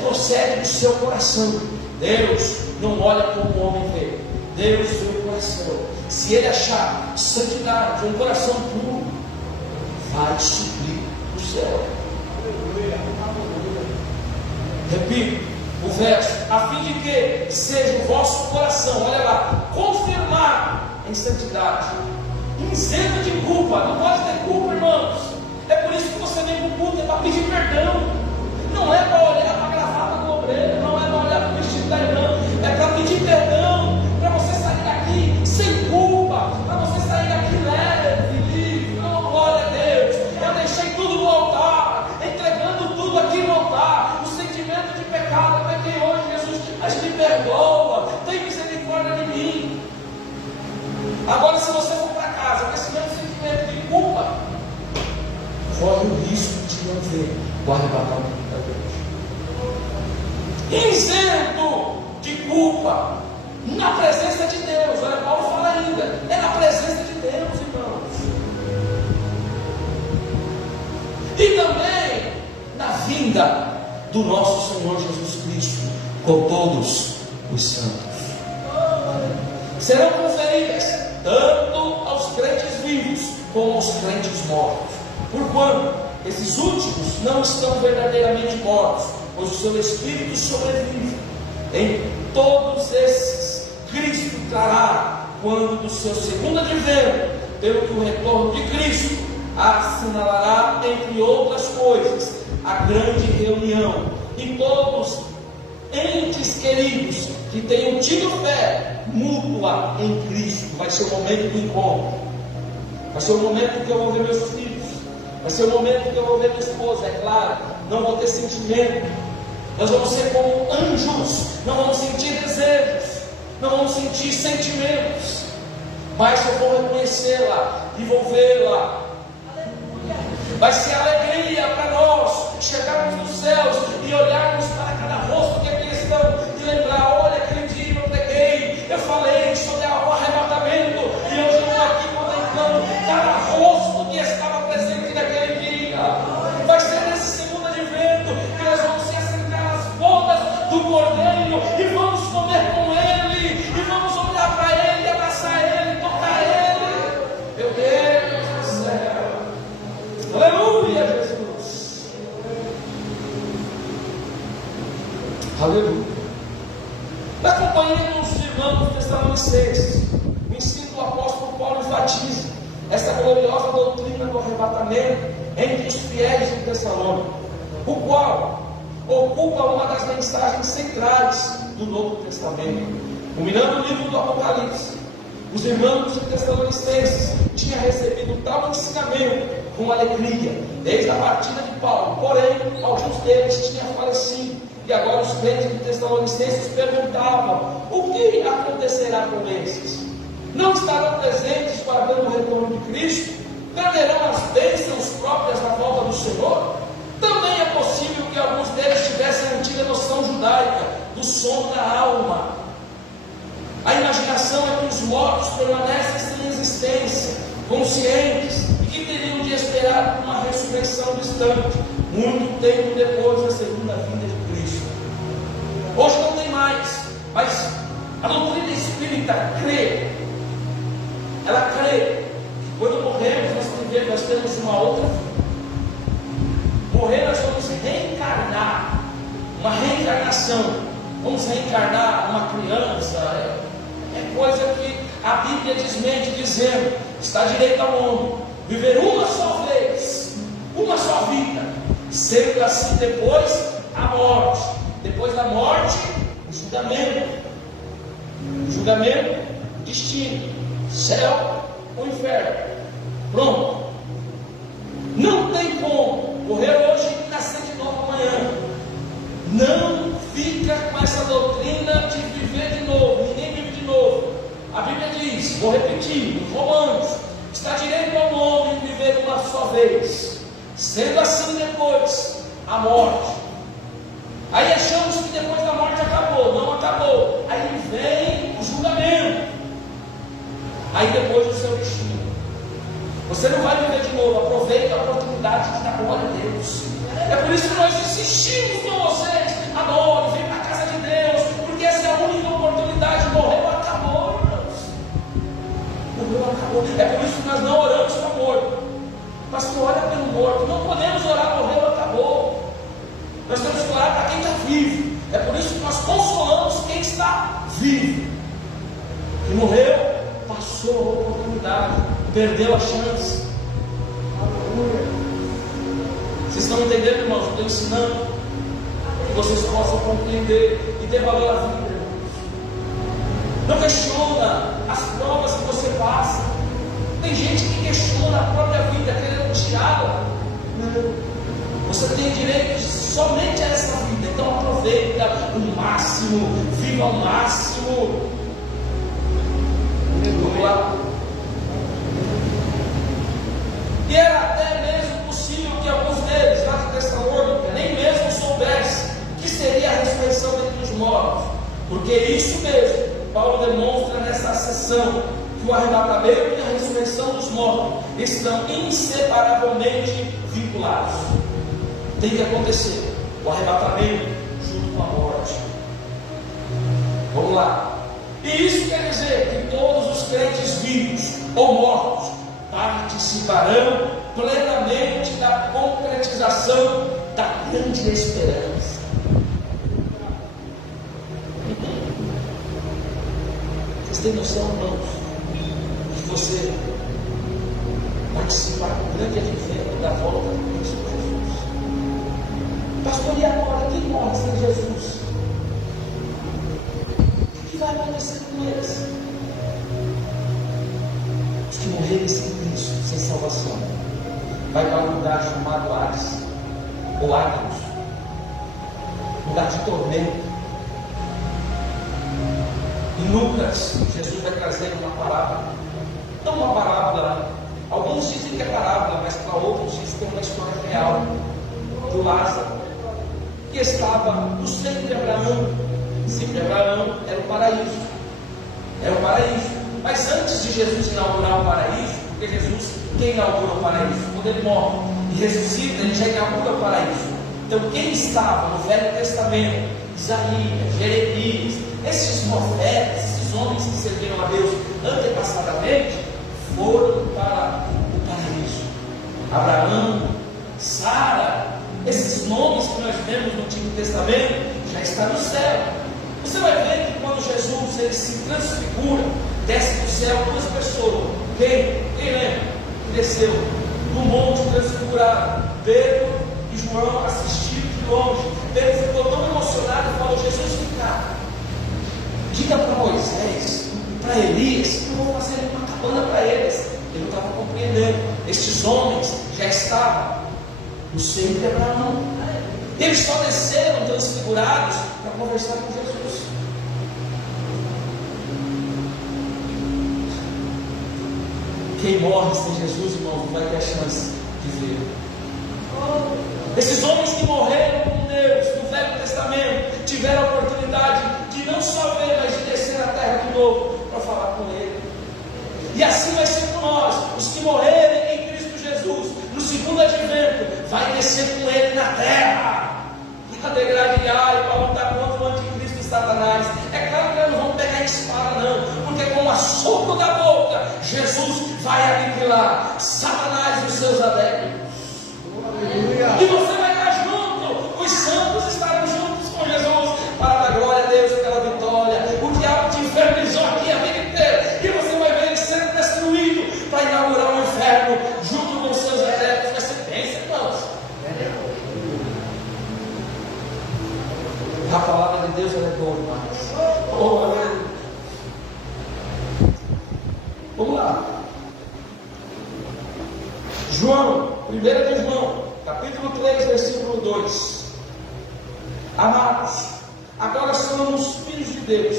Procede do seu coração. Deus não olha como o homem vê. Deus vê o coração. Se ele achar santidade, um coração puro, vai subir o céu. Repito o verso: a fim de que seja o vosso coração, olha lá, confirmado em santidade, isento de culpa. Não pode ter culpa, irmãos. É por isso que você vem para o culto, é para pedir perdão. Não é para olhar para a gravata do obreiro, não é para olhar para o vestido da irmã, é para pedir perdão, para você sair daqui sem culpa, para você sair daqui leve, livre. Oh, glória a Deus, eu deixei tudo no altar, entregando tudo aqui no altar. O sentimento de pecado, eu peguei hoje, Jesus, mas me perdoa, tem misericórdia de mim. Agora, se você for para casa com esse mesmo sentimento de culpa, corre o risco de não ver o arrebatamento da Deus. Isento de culpa, na presença de Deus. Olha, Paulo fala ainda, é na presença de Deus, irmãos. E também na vinda do nosso Senhor Jesus Cristo com todos os santos. Serão conferidas tanto aos crentes vivos como aos crentes mortos. Porquanto esses últimos não estão verdadeiramente mortos, pois o seu espírito sobrevive. Em todos esses, Cristo trará, quando do seu segundo advento, pelo que o retorno de Cristo assinalará, entre outras coisas, a grande reunião. E todos entes queridos que tenham tido fé mútua em Cristo, vai ser o momento do encontro. Vai ser o momento que eu vou ver meus filhos. Vai ser o momento que eu vou ver minha esposa, é claro. Não vou ter sentimento. Nós vamos ser como anjos. Não vamos sentir desejos. Não vamos sentir sentimentos. Mas eu vou reconhecê-la e vou vê-la. Vai ser alegria para nós chegarmos nos céus e olharmos para cada rosto que aqui estão e lembrar: olha, aquele dia eu preguei, eu falei sobre o arrebatamento, e hoje eu estou aqui contemplando cada rosto que estava presente naquele dia. Vai ser nesse segundo advento que nós vamos se assentar às bodas do Cordeiro e vamos comer com Ele, e vamos olhar para Ele, abraçar Ele, tocar Ele. Meu Deus do céu! Aleluia, Jesus! Aleluia! Na companhia dos irmãos tessalonicenses, o ensino do apóstolo Paulo enfatiza essa gloriosa doutrina do arrebatamento entre os fiéis de Tessalônica, o qual ocupa uma das mensagens centrais do Novo Testamento. Culminando o livro do Apocalipse, os irmãos de Tessalonicenses tinham recebido tal ensinamento com alegria desde a partida de Paulo. Porém, alguns deles tinham falecido, e agora os crentes de Tessalonicenses perguntavam: o que acontecerá com esses? Não estarão presentes para ver o retorno de Cristo? Perderão as bênçãos próprias na volta do Senhor? Também é possível que alguns deles tivessem a antiga noção judaica do sono da alma. A imaginação é que os mortos permanecem sem existência, conscientes, e que teriam de esperar por uma ressurreição distante, muito tempo depois da segunda vinda de Cristo. Hoje não tem mais, mas a doutrina espírita crê. Ela crê que quando morremos nós temos uma outra vida. Morrer, nós vamos reencarnar, uma reencarnação. Vamos reencarnar uma criança, é coisa que a Bíblia desmente, dizendo: está direito ao homem viver uma só vez, uma só vida, sendo assim depois a morte, depois da morte o julgamento, destino, céu ou inferno. Pronto. Não tem como morrer hoje e nascer de novo amanhã. Não fica com essa doutrina de viver de novo. Ninguém vive de novo. A Bíblia diz, vou repetir, nos Romanos: está direito ao homem viver uma só vez, sendo assim depois a morte. Aí achamos que depois da morte acabou. Não acabou. Aí vem o julgamento. Aí depois o seu destino. Você não vai viver de novo. Aproveite a oportunidade de dar glória a Deus. É por isso que nós insistimos com vocês: adore, vem para a casa de Deus, porque essa é a única oportunidade. Morreu, acabou, irmãos. Morreu, acabou. É por isso que nós não oramos para morto. Pastor, ora pelo morto. Não podemos orar, morreu, acabou. Nós temos que orar para quem está vivo. É por isso que nós consolamos quem está vivo. Que morreu, passou a oportunidade, perdeu a chance. Aleluia. Vocês estão entendendo, irmãos? Eu estou ensinando que vocês possam compreender e ter valor à vida, irmãos. Não questiona as provas que você passa. Tem gente que questiona a própria vida, querendo tirá-la. Você tem direito somente a essa vida. Então aproveita o máximo, viva ao máximo. Vamos lá. E era até mesmo possível que alguns deles, lá de Tessalônica, nem mesmo soubessem que seria a ressurreição dentre os mortos. Porque isso mesmo, Paulo demonstra nessa sessão, que o arrebatamento e a ressurreição dos mortos estão inseparavelmente vinculados. Tem que acontecer o arrebatamento junto com a morte. Vamos lá. E isso quer dizer que todos os crentes vivos ou mortos participarão plenamente da concretização da grande esperança. Vocês têm noção, irmãos, de você participar do grande advento da volta de Cristo Jesus? Pastor, e agora quem morre sem Jesus? O que vai acontecer com eles? Os que morrerem sem Cristo, sem salvação, vai para um lugar chamado Hades, ou Águios, lugar de tormento. Em Lucas, Jesus vai trazer uma parábola, não uma parábola, alguns dizem que é parábola, mas para outros dizem que é uma história real, do Lázaro, que estava no seio de Abraão. O seio de Abraão era o paraíso. Era o paraíso. Mas antes de Jesus inaugurar o paraíso, porque Jesus, quem inaugura o paraíso? Quando ele morre e ressuscita, ele já inaugura o paraíso. Então quem estava no Velho Testamento, Isaías, Jeremias, esses profetas, esses homens que serviram a Deus antepassadamente, foram para o paraíso. Abraão, Sara, esses nomes que nós vemos no Antigo Testamento, já está no céu. Você vai ver que quando Jesus ele se transfigura, desce do céu duas pessoas. Quem lembra? Que desceu do monte transfigurado, Pedro e João assistiram de longe. Pedro ficou tão emocionado e falou: Jesus, vem cá, diga para Moisés, para Elias, que eu vou fazer uma cabana para eles. Ele não estava compreendendo. Estes homens já estavam no seio de Abraão. Eles só desceram transfigurados para conversar com Jesus. Quem morre sem Jesus, irmão, não vai ter a chance de ver. Esses homens que morreram com Deus no Velho Testamento tiveram a oportunidade de não só ver, mas de descer na terra de novo para falar com Ele. E assim vai ser com nós. Os que morrerem em Cristo Jesus no segundo advento vai descer com Ele na terra para degradar e para lutar contra o anticristo e Satanás. É claro que nós não vamos pegar espada não, porque com o assopro da boca Jesus vai aniquilar Satanás e os seus adeptos. E você vai estar junto, os santos estarão juntos com Jesus para dar glória a Deus pela vitória Oh, aleluia. Vamos lá. João, 1 de João, capítulo 3, versículo 2. Amados, agora somos filhos de Deus,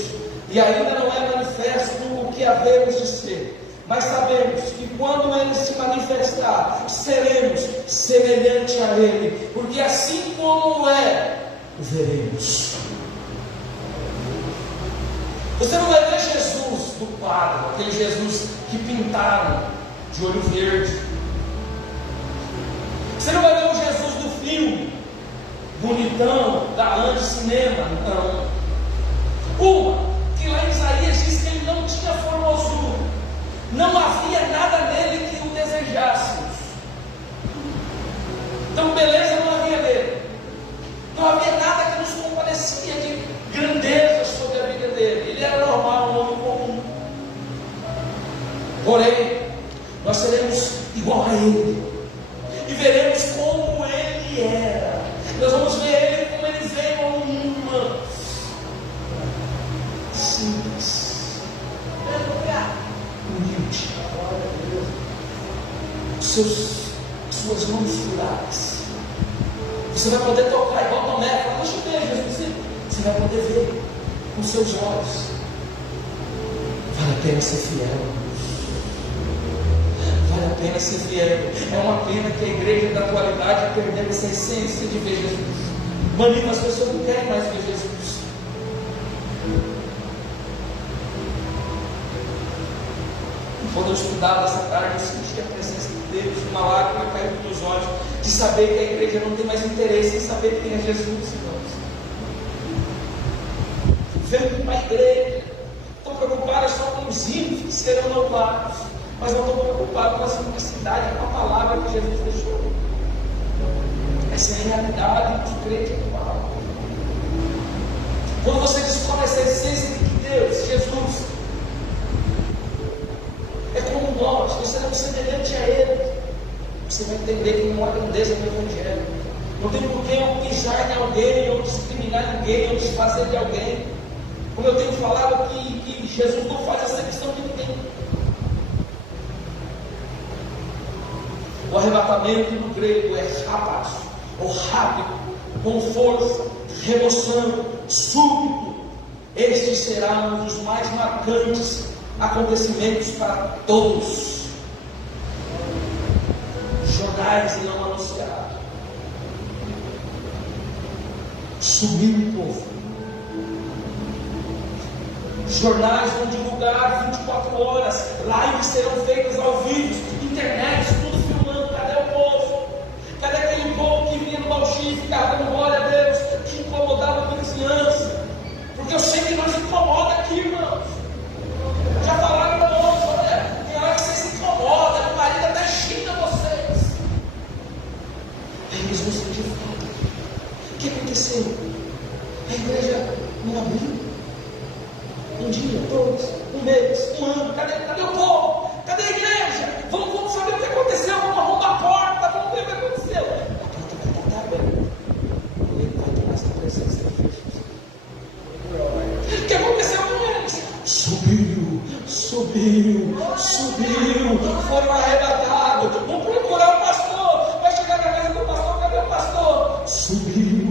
e ainda não é manifesto o que havemos de ser, mas sabemos que quando Ele se manifestar, seremos semelhante a Ele, porque assim como é, o veremos. Você não vai ver Jesus do quadro, aquele Jesus que pintaram de olho verde. Você não vai ver o Jesus do filme, bonitão, galã de cinema, não. Uma, que lá em Isaías diz que ele não tinha formosura, não havia nada nele que o desejássemos. Então, beleza não havia nele, não havia nada que nos comparecia de grandeza sobre a vida dele. Ele era normal, um homem comum. Porém, nós seremos igual a ele e veremos como ele era. Nós vamos ver ele como ele veio ao mundo, simples, humilde, suas mãos furadas. Você vai poder tocar igual Tomé, fala, deixa eu ver Jesus. Você vai poder ver com seus olhos. Vale a pena ser fiel. Vale a pena ser fiel. É uma pena que a igreja da atualidade perdeu essa essência de ver Jesus. Mania, as pessoas não querem mais ver Jesus. Quando eu estudava essa tarde, eu senti a presença de Deus, uma lágrima caiu nos meus olhos, de saber que a igreja não tem mais interesse em saber quem é Jesus, irmãos. Venho para a igreja, estou preocupado só com os hinos que serão louvados, mas não estou preocupado com a simplicidade, com a palavra que Jesus deixou. Essa é a realidade do crente atual. Quando você descobre essa essência de que Deus, Jesus, é como nós seremos semelhantes a Ele, você vai entender que não há grandeza no Evangelho. Não tem por que eu pisar em alguém, ou discriminar ninguém, ou desfazer de alguém. Como eu tenho falado que Jesus não faz acepção de ninguém. O arrebatamento no grego é rapas, ou rápido, com força, remoção, súbito. Este será um dos mais marcantes acontecimentos para todos. Jornais e não anunciados. Sumiu o povo. Jornais vão divulgar 24 horas, lives serão feitas ao vivo, internet, tudo filmando. Cadê o povo? Cadê aquele povo que vinha no Bauxi e ficava dando glória a Deus, que incomodava a vizinhança? Porque eu sei que nós incomoda aqui, irmãos. Já falaram para nós, olha, tem hora que vocês se incomodam, o marido até xinga vocês. Aí eles vão sentir falta. O que aconteceu? A igreja não abriu. Um dia, dois, um mês, um ano. Cadê o povo? Cadê a igreja? Vamos saber o que aconteceu. Vamos arrumar a porta. Vamos ver o que aconteceu. A porta vai estar aberta. Ele vai tomar essa presença de Jesus. O que aconteceu com eles? Subiu. Foram arrebatados. Vão procurar o pastor. Vai chegar na casa do pastor. Cadê o pastor? Subiu.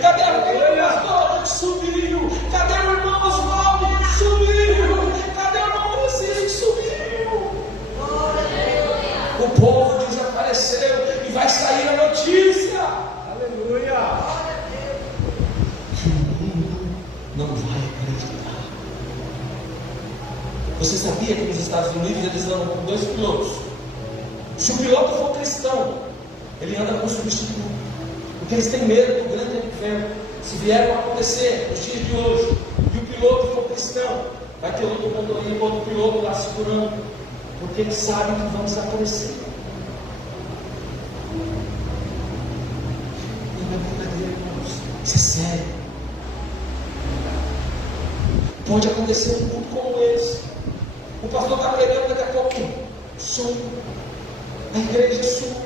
Cadê a filha do pastor? Subiu. Cadê o irmão Oswaldo? Subiu. Cadê o irmão Francisco? Subiu. O povo desapareceu e vai sair a notícia. Aleluia. Que o mundo não vai acreditar. Você sabia que nos Estados Unidos eles andam com 2 pilotos? Se o piloto for cristão, ele anda com um substituto. Porque eles têm medo do grande inferno. Se vier a acontecer nos dias de hoje, e o piloto for cristão, vai ter outro condomínio, outro piloto lá segurando, porque eles sabem que vão desaparecer. Não é brincadeira, irmãos. Isso é sério. Pode acontecer um culto como esse. O pastor está pregando, daqui a pouco som. A igreja som.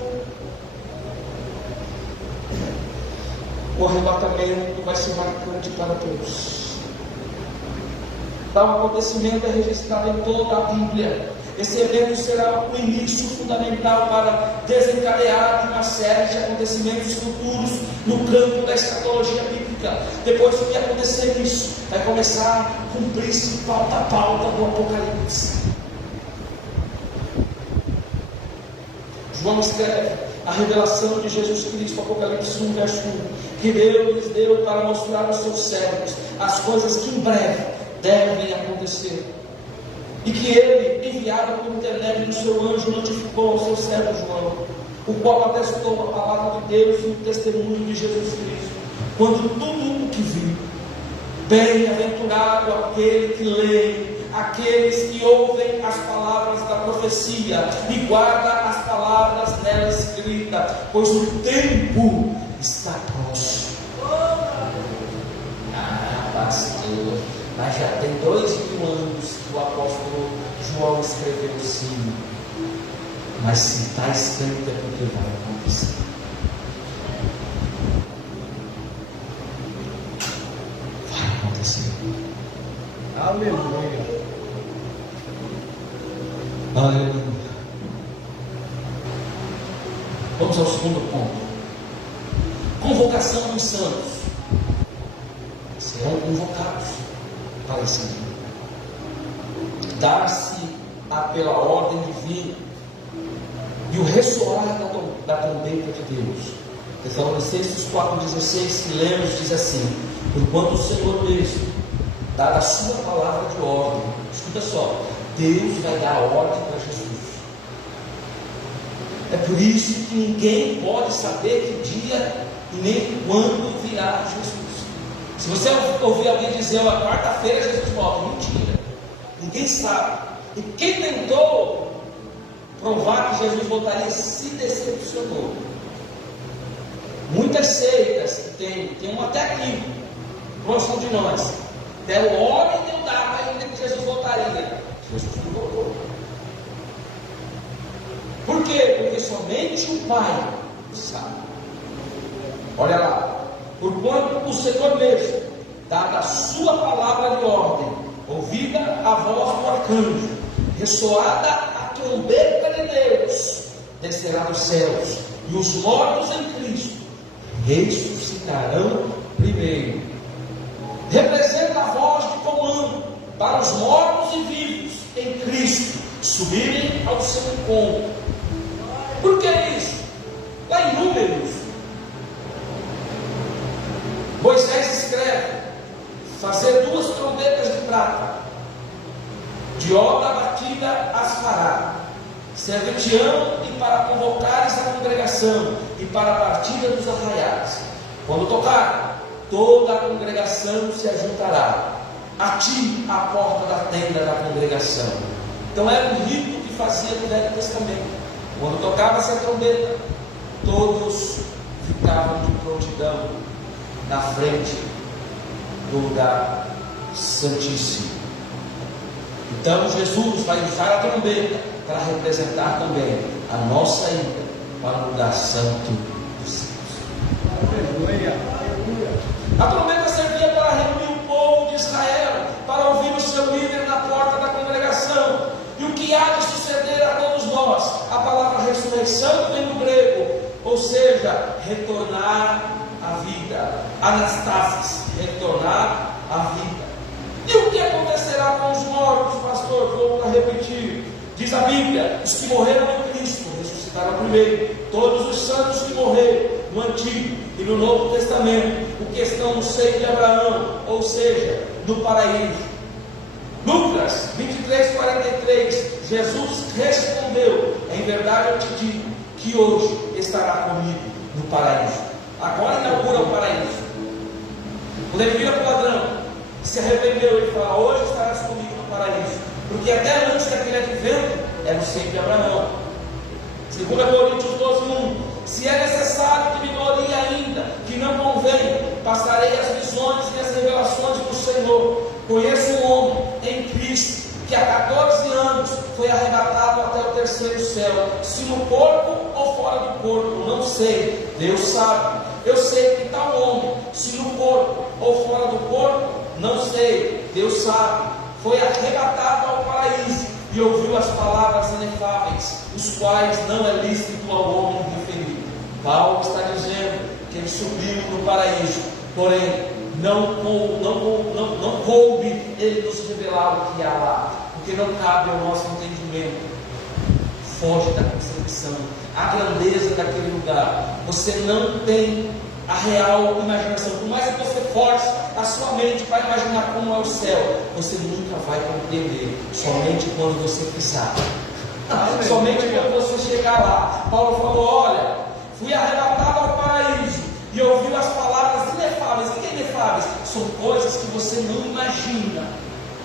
O arrebatamento vai ser marcante para todos. Tal acontecimento é registrado em toda a Bíblia. Esse evento será o início fundamental para desencadear de uma série de acontecimentos futuros no campo da escatologia bíblica. Depois que acontecer isso, vai começar a cumprir-se pauta a pauta do Apocalipse. João escreve a revelação de Jesus Cristo, Apocalipse 1, verso 1, que Deus lhes deu para mostrar aos seus servos as coisas que em breve devem acontecer, e que ele, enviado por intermédio do seu anjo, notificou ao seu servo João, o qual atestou a palavra de Deus e o testemunho de Jesus Cristo, quando tudo o que viu. Bem-aventurado aquele que lê, aqueles que ouvem as palavras da profecia e guardam as palavras nela escritas, pois o tempo está próximo. Pastor, mas já tem 2000 anos que o apóstolo João escreveu sim, mas se está escrito é porque vai acontecer. Vai acontecer. Aleluia. Aleluia. Vamos ao segundo ponto. Convocação dos santos. Serão convocados para esse dia. Dar-se-á pela ordem divina e o ressoar da trombeta de Deus. Tessalonicenses 4,16 que lemos diz assim: porquanto o Senhor mesmo dá a sua palavra de ordem. Escuta só, Deus vai dar ordem para Jesus. É por isso que ninguém pode saber que dia e nem quando virá Jesus. Se você ouvir alguém dizer, quarta-feira Jesus volta, mentira. Ninguém sabe. E quem tentou provar que Jesus voltaria se decepcionou. Muitas seitas que tem um até aqui, próximo de nós. Até o homem deu data ainda que Jesus voltaria. Jesus não voltou. Por quê? Porque somente o Pai sabe. Olha lá. Porquanto o Senhor mesmo, dada a sua palavra de ordem, ouvida a voz do arcanjo, ressoada a trombeta de Deus, descerá dos céus, e os mortos em Cristo ressuscitarão primeiro. Representa a voz de comando para os mortos e vivos em Cristo subirem ao seu encontro. Por que isso? Lá em Números, Moisés escreve: fazer 2 trombetas de prata, de obra batida as fará, servirão e para convocares a congregação e para a partida dos arraiais. Quando tocar, toda a congregação se ajuntará a ti à porta da tenda da congregação. Então era um rito que fazia no Velho Testamento. Quando tocava-se a trombeta, todos ficavam de prontidão na frente do lugar santíssimo. Então Jesus vai usar a trombeta para representar também a nossa ida para o lugar santo dos céus. Aleluia. A trombeta servia para reunir o povo de Israel, para ouvir o seu líder na porta da congregação. E o que há de suceder a todos nós? A palavra ressurreição vem do grego, ou seja, retornar à vida. Anastasis, retornar à vida. E o que acontecerá com os mortos, pastor? Vou para repetir. Diz a Bíblia: os que morreram em Cristo ressuscitaram primeiro. Todos os santos que morreram no Antigo e no Novo Testamento, o que estão no seio de Abraão, ou seja, no paraíso. Lucas 23:43, Jesus respondeu: em verdade eu te digo que hoje estará comigo no paraíso. Agora inaugura o paraíso. Quando ele vira para o ladrão, se arrependeu, ele fala: hoje estarás comigo no paraíso. Porque até antes daquele advento, era o seio de Abraão. 2 Coríntios 12:1, se é necessário que me glorie ainda, que não convém, passarei as visões e as revelações do Senhor. Conheço um homem em Cristo, que há 14 anos foi arrebatado até o terceiro céu, se no corpo ou fora do corpo, não sei, Deus sabe. Eu sei que tal homem, se no corpo ou fora do corpo, não sei, Deus sabe, foi arrebatado ao paraíso e ouviu as palavras inefáveis, os quais não é lícito ao homem referir. Paulo está dizendo que ele subiu no paraíso, porém não coube ele nos revelar o que há lá, porque não cabe ao nosso entendimento. Foge da concepção, a grandeza daquele lugar. Você não tem a real imaginação. Por mais que você force a sua mente para imaginar como é o céu, você nunca vai compreender. Somente quando você pisar. Somente quando você chegar lá. Paulo falou: olha, fui arrebatado ao paraíso e ouviu as palavras inefáveis. O que é inefáveis? São coisas que você não imagina.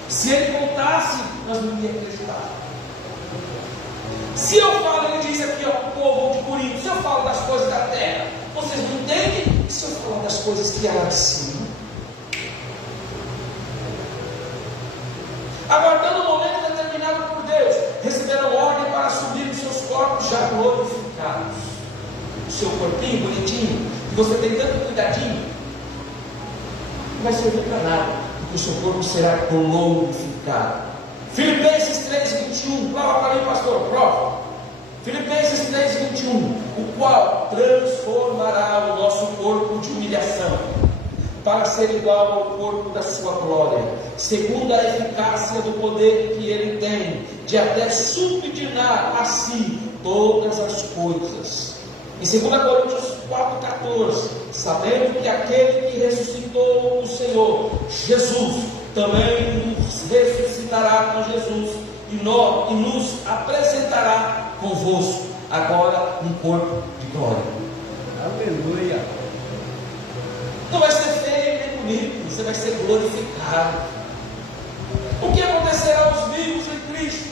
Se ele contasse, nós não íamos acreditar. Se eu falo, ele diz aqui ao povo de Corinto, se eu falo das coisas da terra, vocês não entendem? E se eu falar das coisas que há lá de cima? Aguardando o momento determinado por Deus, receberam ordem para subir os seus corpos já glorificados. O seu corpinho bonitinho, que você tem tanto cuidadinho, não vai servir para nada, porque o seu corpo será glorificado. Filipenses 3:21, prova para mim, pastor, prova. Filipenses 3:21, o qual transformará o nosso corpo de humilhação, para ser igual ao corpo da sua glória, segundo a eficácia do poder que ele tem, de até subjugar a si todas as coisas. Em 2 Coríntios 4,14, sabendo que aquele que ressuscitou o Senhor Jesus, também nos ressuscitará com Jesus e nos apresentará convosco, agora um corpo de glória. Aleluia. Não vai ser feio nem bonito, você vai ser glorificado. O que acontecerá aos vivos em Cristo?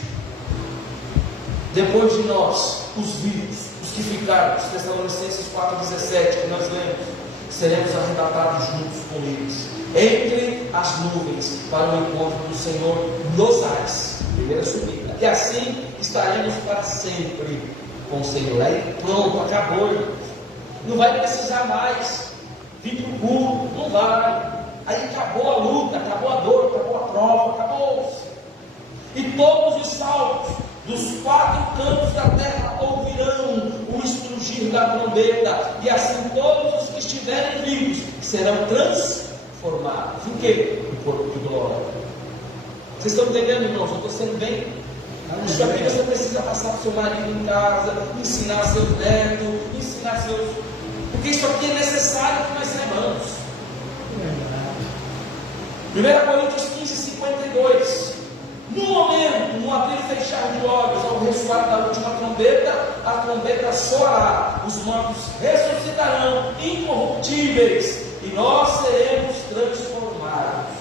Depois de nós, os vivos, os que ficaram, Tessalonicenses 4,17, que nós lemos, seremos arrebatados juntos com eles, entre as nuvens, para o encontro do Senhor nos ares, primeira subida, e assim estaremos para sempre com o Senhor. Aí pronto, acabou, irmãos. Não vai precisar mais vir para o culto, não vai. Aí acabou a luta, acabou a dor, acabou a prova, acabou. E todos os salvos dos 4 cantos da terra ouvirão o estrugir da trombeta, e assim todos os que estiverem vivos serão transformados. Em quê? Em corpo de glória. Vocês estão entendendo, irmãos? Eu estou sendo bem. Isso aqui você precisa passar para o seu marido em casa, ensinar seus netos, ensinar seus. Porque isso aqui é necessário que nós saibamos. 1 Coríntios 15:52. No momento, no abrir e fechar de olhos, ao ressoar da última trombeta, a trombeta soará, os mortos ressuscitarão incorruptíveis, e nós seremos transformados.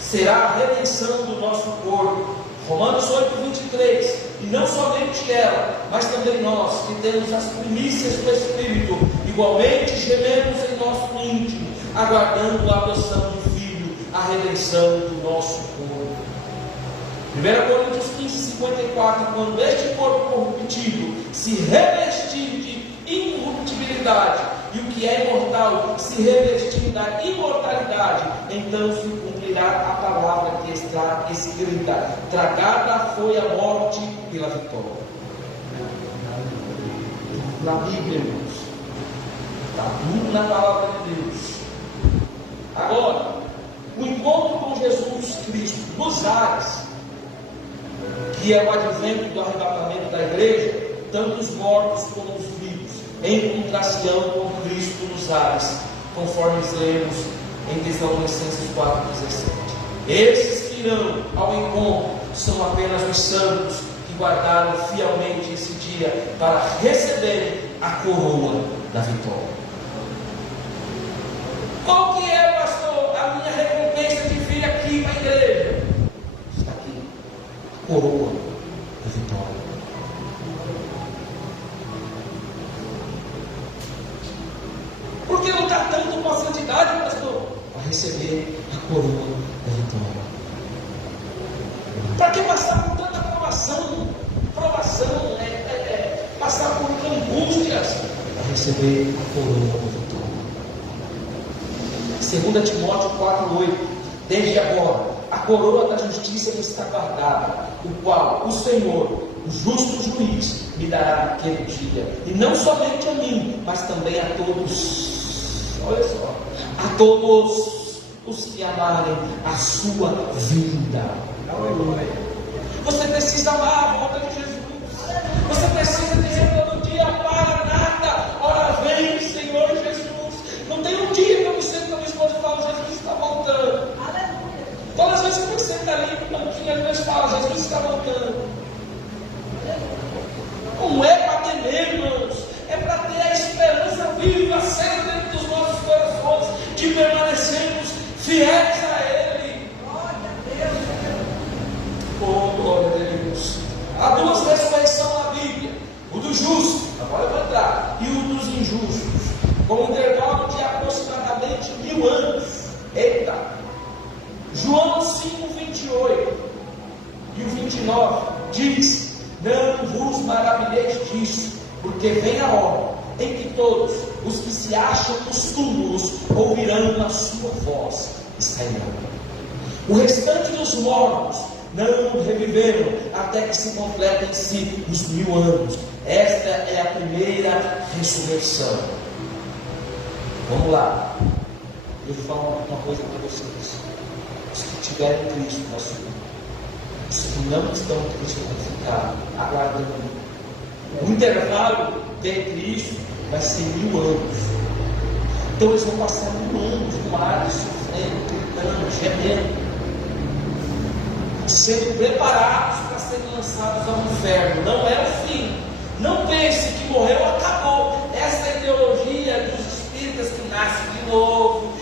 Será a redenção do nosso corpo. Romanos 8:23. E não somente ela, mas também nós, que temos as primícias do Espírito, igualmente gememos em nosso íntimo, aguardando a adoção do Filho, a redenção do nosso corpo. 1 Coríntios 15:54. Quando este corpo corruptível se revestir de incorruptibilidade, e o que é imortal se revestir da imortalidade, então se cumprirá a palavra que está escrita: tragada foi a morte pela vitória. Na Bíblia, irmãos, está tudo na palavra de Deus. Agora, o encontro com Jesus Cristo nos ares, que é o advento do arrebatamento da igreja, tanto os mortos como os vivos encontrar-se-ão com Cristo nos ares, conforme lemos em Tessalonicenses 4:17. Esses que irão ao encontro são apenas os santos que guardaram fielmente esse dia para receberem a coroa da vitória. Qual que é, pastor, a minha recompensa de vir aqui para a igreja? Está aqui, a coroa da vitória. Por que lutar tanto com a santidade, pastor? Para receber a coroa da vitória. Para que passar por tanta provação, passar por angústias? Para receber a coroa da vitória. 2 Timóteo 4:8. Desde agora, a coroa da justiça me está guardada, o qual o Senhor, o justo juiz, me dará naquele dia. E não somente a mim, mas também a todos, olha só, a todos os que amarem a sua vinda. Você precisa amar a volta de Jesus. Você precisa dizer todo dia: Maranata, ora vem, Senhor Jesus. Não tem um dia que eu me sento com a minha esposa e falo: Jesus está voltando. Todas as vezes que você senta ali no banquinho, às vezes fala: Jesus está voltando. Não é para temer, irmãos, é para ter a esperança viva, acesa dentro dos nossos corações, de permanecermos fiéis a Ele. Oh, glória a Deus. Há duas ressurreições na Bíblia: o do justo, agora eu vou entrar, e o dos injustos, com um intervalo de aproximadamente 1000 anos. Eita! João 5, 28 e o 29 diz: não vos maravilheis disso, porque vem a hora em que todos os que se acham nos túmulos ouvirão a sua voz e sairão. O restante dos mortos não reviveram até que se completem-se os 1000 anos. Esta é a primeira ressurreição. Vamos lá. Deixa eu falar uma coisa para vocês. Os que tiverem Cristo na sua vida, os que não estão em Cristo vão ficar aguardando. O intervalo de Cristo vai ser 1000 anos. Então eles vão passar 1000 anos no mar, sofrendo, gritando, gemendo, sendo preparados para serem lançados ao inferno. Não é o fim. Não pense que morreu, acabou. Essa é a ideologia dos espíritas que nascem de novo.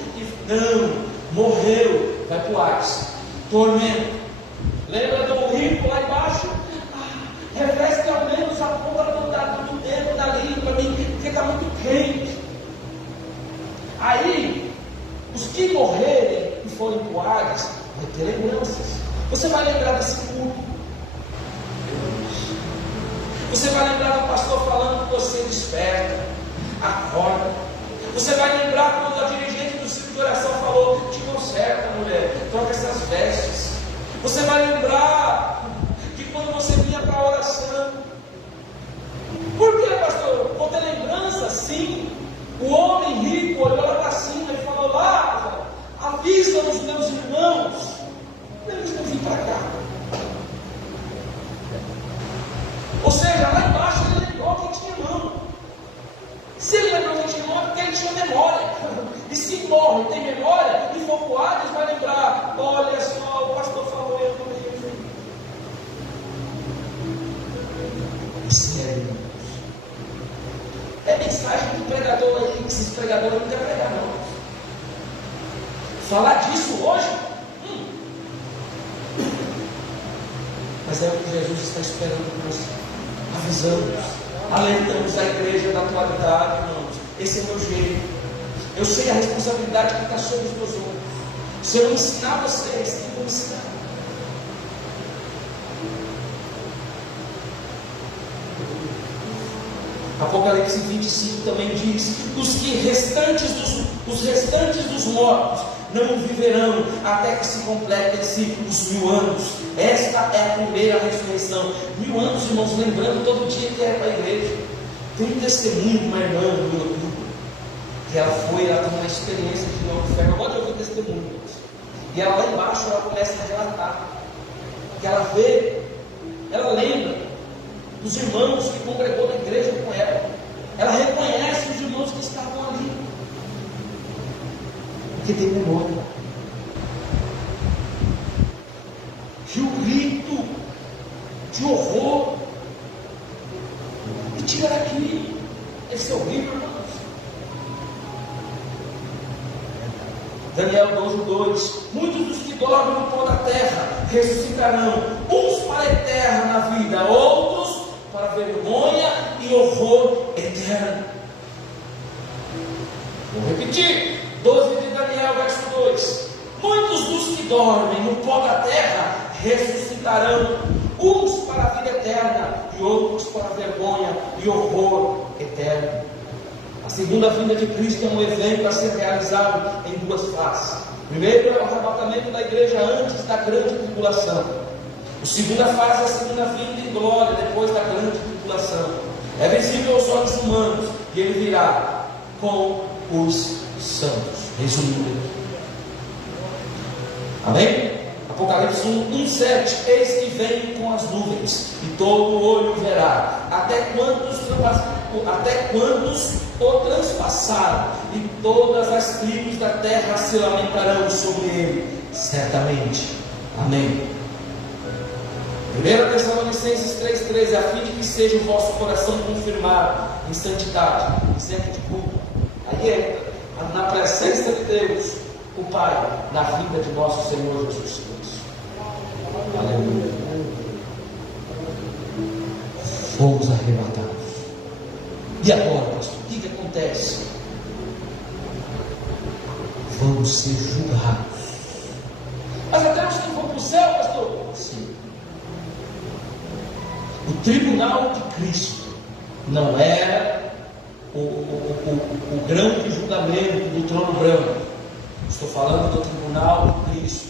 Não, morreu, vai para o Hades, tormento. Lembra do rico lá embaixo? Reveste ao menos a ponta do dedo da língua, porque está muito quente. Aí, os que morrerem e forem para o Hades, vai ter lembranças. Você vai lembrar desse culto. Você vai lembrar do pastor falando que você desperta, acorda. Você vai lembrar quando a dirigente do círculo de oração falou: te conserta, mulher, troca essas vestes. Você vai lembrar de quando você vinha para a oração. Por que, pastor? Vou ter lembrança? Sim. O homem rico olhou lá para cima e falou: Lázaro, avisa os meus irmãos, eles não vêm para cá. Ou seja, lá embaixo ele lembrou que tinha mão. Se ele lembrou que tinha mão, é porque ele tinha memória. E se morre, tem memória, e for para o Hades, vai lembrar: olha só, o pastor falou, eu não lembro. Isso é mensagem do pregador aí, que esses pregadores não querem pregar, não. Falar disso hoje? Mas é o que Jesus está esperando por você. Avisamos, alentamos a igreja da atualidade, irmãos. Esse é o meu jeito. Eu sei a responsabilidade que está sobre os meus ombros. Se eu não ensinar vocês, eu vou ensinar. Apocalipse 25 também diz: os restantes dos mortos não viverão até que se completem-se os 1000 anos. Esta é a primeira ressurreição. 1000 anos, irmãos, lembrando todo dia que era para a igreja. Tem um testemunho de uma irmã no YouTube, que ela tem uma experiência de ir ao inferno. Pode ouvir o testemunho. E ela lá embaixo, ela começa a relatar que ela vê, ela lembra dos irmãos que congregou na igreja com ela. Ela reconhece os irmãos que estavam ali, porque tem memória. Que o grito de horror e tira daqui. Esse é horrível, irmãos. Daniel 12:2: muitos dos que dormem no pó da terra ressuscitarão, uns para a eterna vida, outros para vergonha e horror eterno. Vou repetir, 12 de Daniel, verso 2: muitos dos que dormem no pó da terra ressuscitarão, uns para a vida eterna e outros para a vergonha e horror eterno. A segunda vinda de Cristo é um evento a ser realizado em duas fases. Primeiro é o arrebatamento da igreja antes da grande tribulação. A segunda fase é a segunda vinda em glória, depois da grande tribulação. É visível aos olhos humanos, e ele virá com os santos. Resumindo aqui. Amém? Apocalipse 1:7. Eis que vem com as nuvens, e todo olho verá, até quantos o transpassaram, e todas as tribos da terra se lamentarão sobre ele, certamente. Amém. 1 Tessalonicenses 3:13, a fim de que seja o vosso coração confirmado em santidade, em sempre de culto. Aí entra na presença de Deus, o Pai, na vinda de nosso Senhor Jesus Cristo. Aleluia. Fomos arrebatados. E agora, pastor, o que acontece? Vamos ser julgados. Mas até os que vão para o céu, pastor? Sim. O tribunal de Cristo não era o grande julgamento do trono branco. Estou falando do tribunal de Cristo.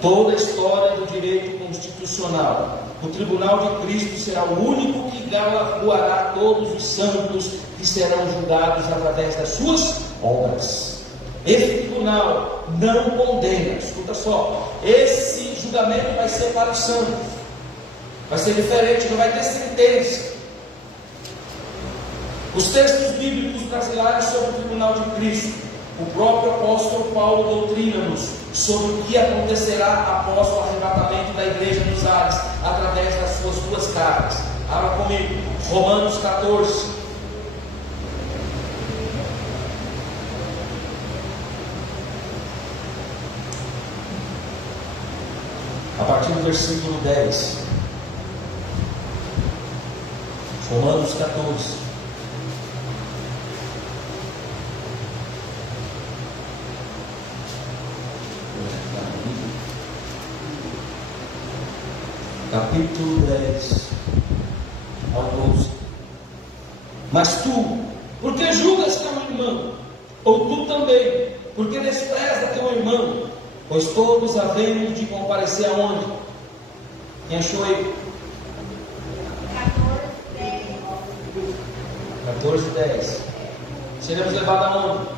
Toda a história do direito constitucional. O tribunal de Cristo será o único que galardoará todos os santos que serão julgados através das suas obras. Esse tribunal não condena. Escuta só. Esse julgamento vai ser para os santos. Vai ser diferente, não vai ter sentença. Os textos bíblicos brasileiros sobre o tribunal de Cristo, o próprio apóstolo Paulo doutrina-nos sobre o que acontecerá após o arrebatamento da igreja nos ares, através das suas duas cartas. Abra comigo, Romanos 14. A partir do versículo 10. Romanos 14. Capítulo 10 ao 12. Mas tu, por que julgas teu irmão? Ou tu também, por que despreza teu irmão? Pois todos havemos de comparecer aonde? Quem achou aí? 14:10. Seremos levados aonde?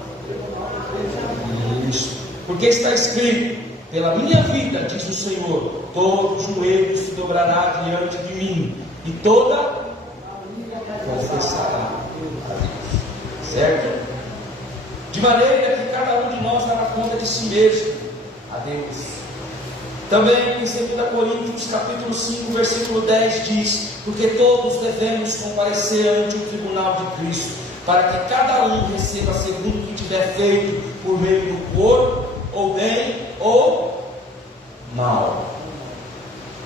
Isso. Porque está escrito: pela minha vida, diz o Senhor, todo joelho se dobrará diante de mim, e toda confessará a Deus. Certo? De maneira que cada um de nós dará conta de si mesmo a Deus. Também em 2 Coríntios capítulo 5, versículo 10 diz: porque todos devemos comparecer ante o tribunal de Cristo, para que cada um receba segundo o que tiver feito por meio do corpo, ou bem ou mal.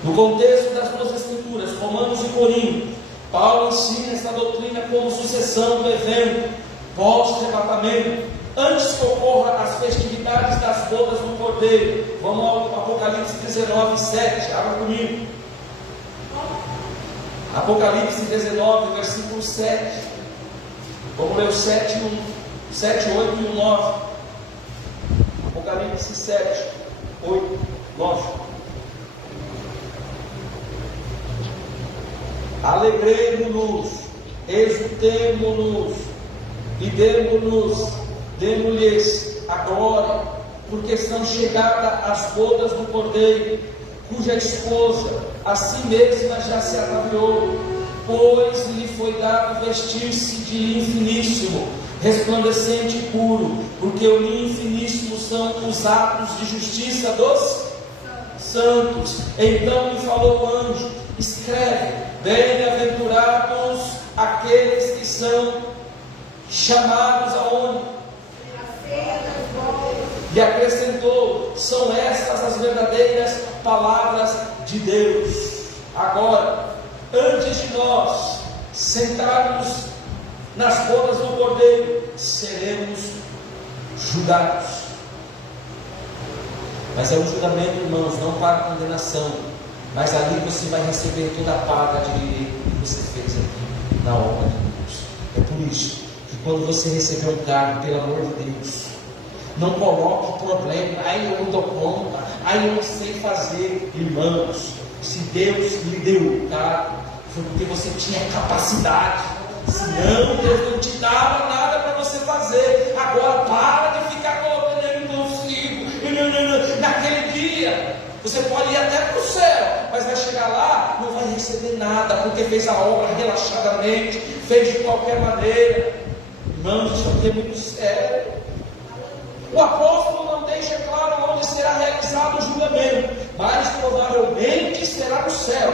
No contexto das duas escrituras, Romanos e Coríntios, Paulo ensina essa doutrina como sucessão do evento pós-arrebatamento, antes que ocorra as festividades das bodas do Cordeiro. Vamos ao Apocalipse 19:7, abra comigo. Apocalipse 19, versículo 7. Vamos ler o 7, 8 e o 9. Apocalipse 7, 8, 9. Alegremos-nos, exultemo-nos e demo-lhes a glória, porque são chegadas as bodas do Cordeiro, cuja esposa a si mesma já se ataviou, pois lhe foi dado vestir-se de linho finíssimo, resplandecente e puro, porque o linho finíssimo são os atos de justiça dos santos. Então me falou o anjo: escreve, bem-aventurados aqueles que são chamados aonde? E acrescentou: são estas as verdadeiras palavras de Deus. Agora, antes de nós sentarmos nas bodas do Cordeiro, seremos julgados. Mas é um julgamento, irmãos, não para condenação, mas ali você vai receber toda a paga de direito que você fez aqui na obra de Deus. É por isso que quando você receber um cargo, pelo amor de Deus, Não coloque problema. Ai, eu não dou conta. Ai, eu não sei fazer. Irmãos, se Deus lhe deu, tá? Foi porque você tinha capacidade. Senão Deus não te dava nada para você fazer. Agora para de ficar colocando, eu não consigo. Naquele dia você pode ir até para o céu, mas vai chegar lá, não vai receber nada, porque fez a obra relaxadamente, fez de qualquer maneira. Irmãos, isso aqui é muito sério. O apóstolo não deixa claro onde será realizado o julgamento, mas provavelmente será no céu.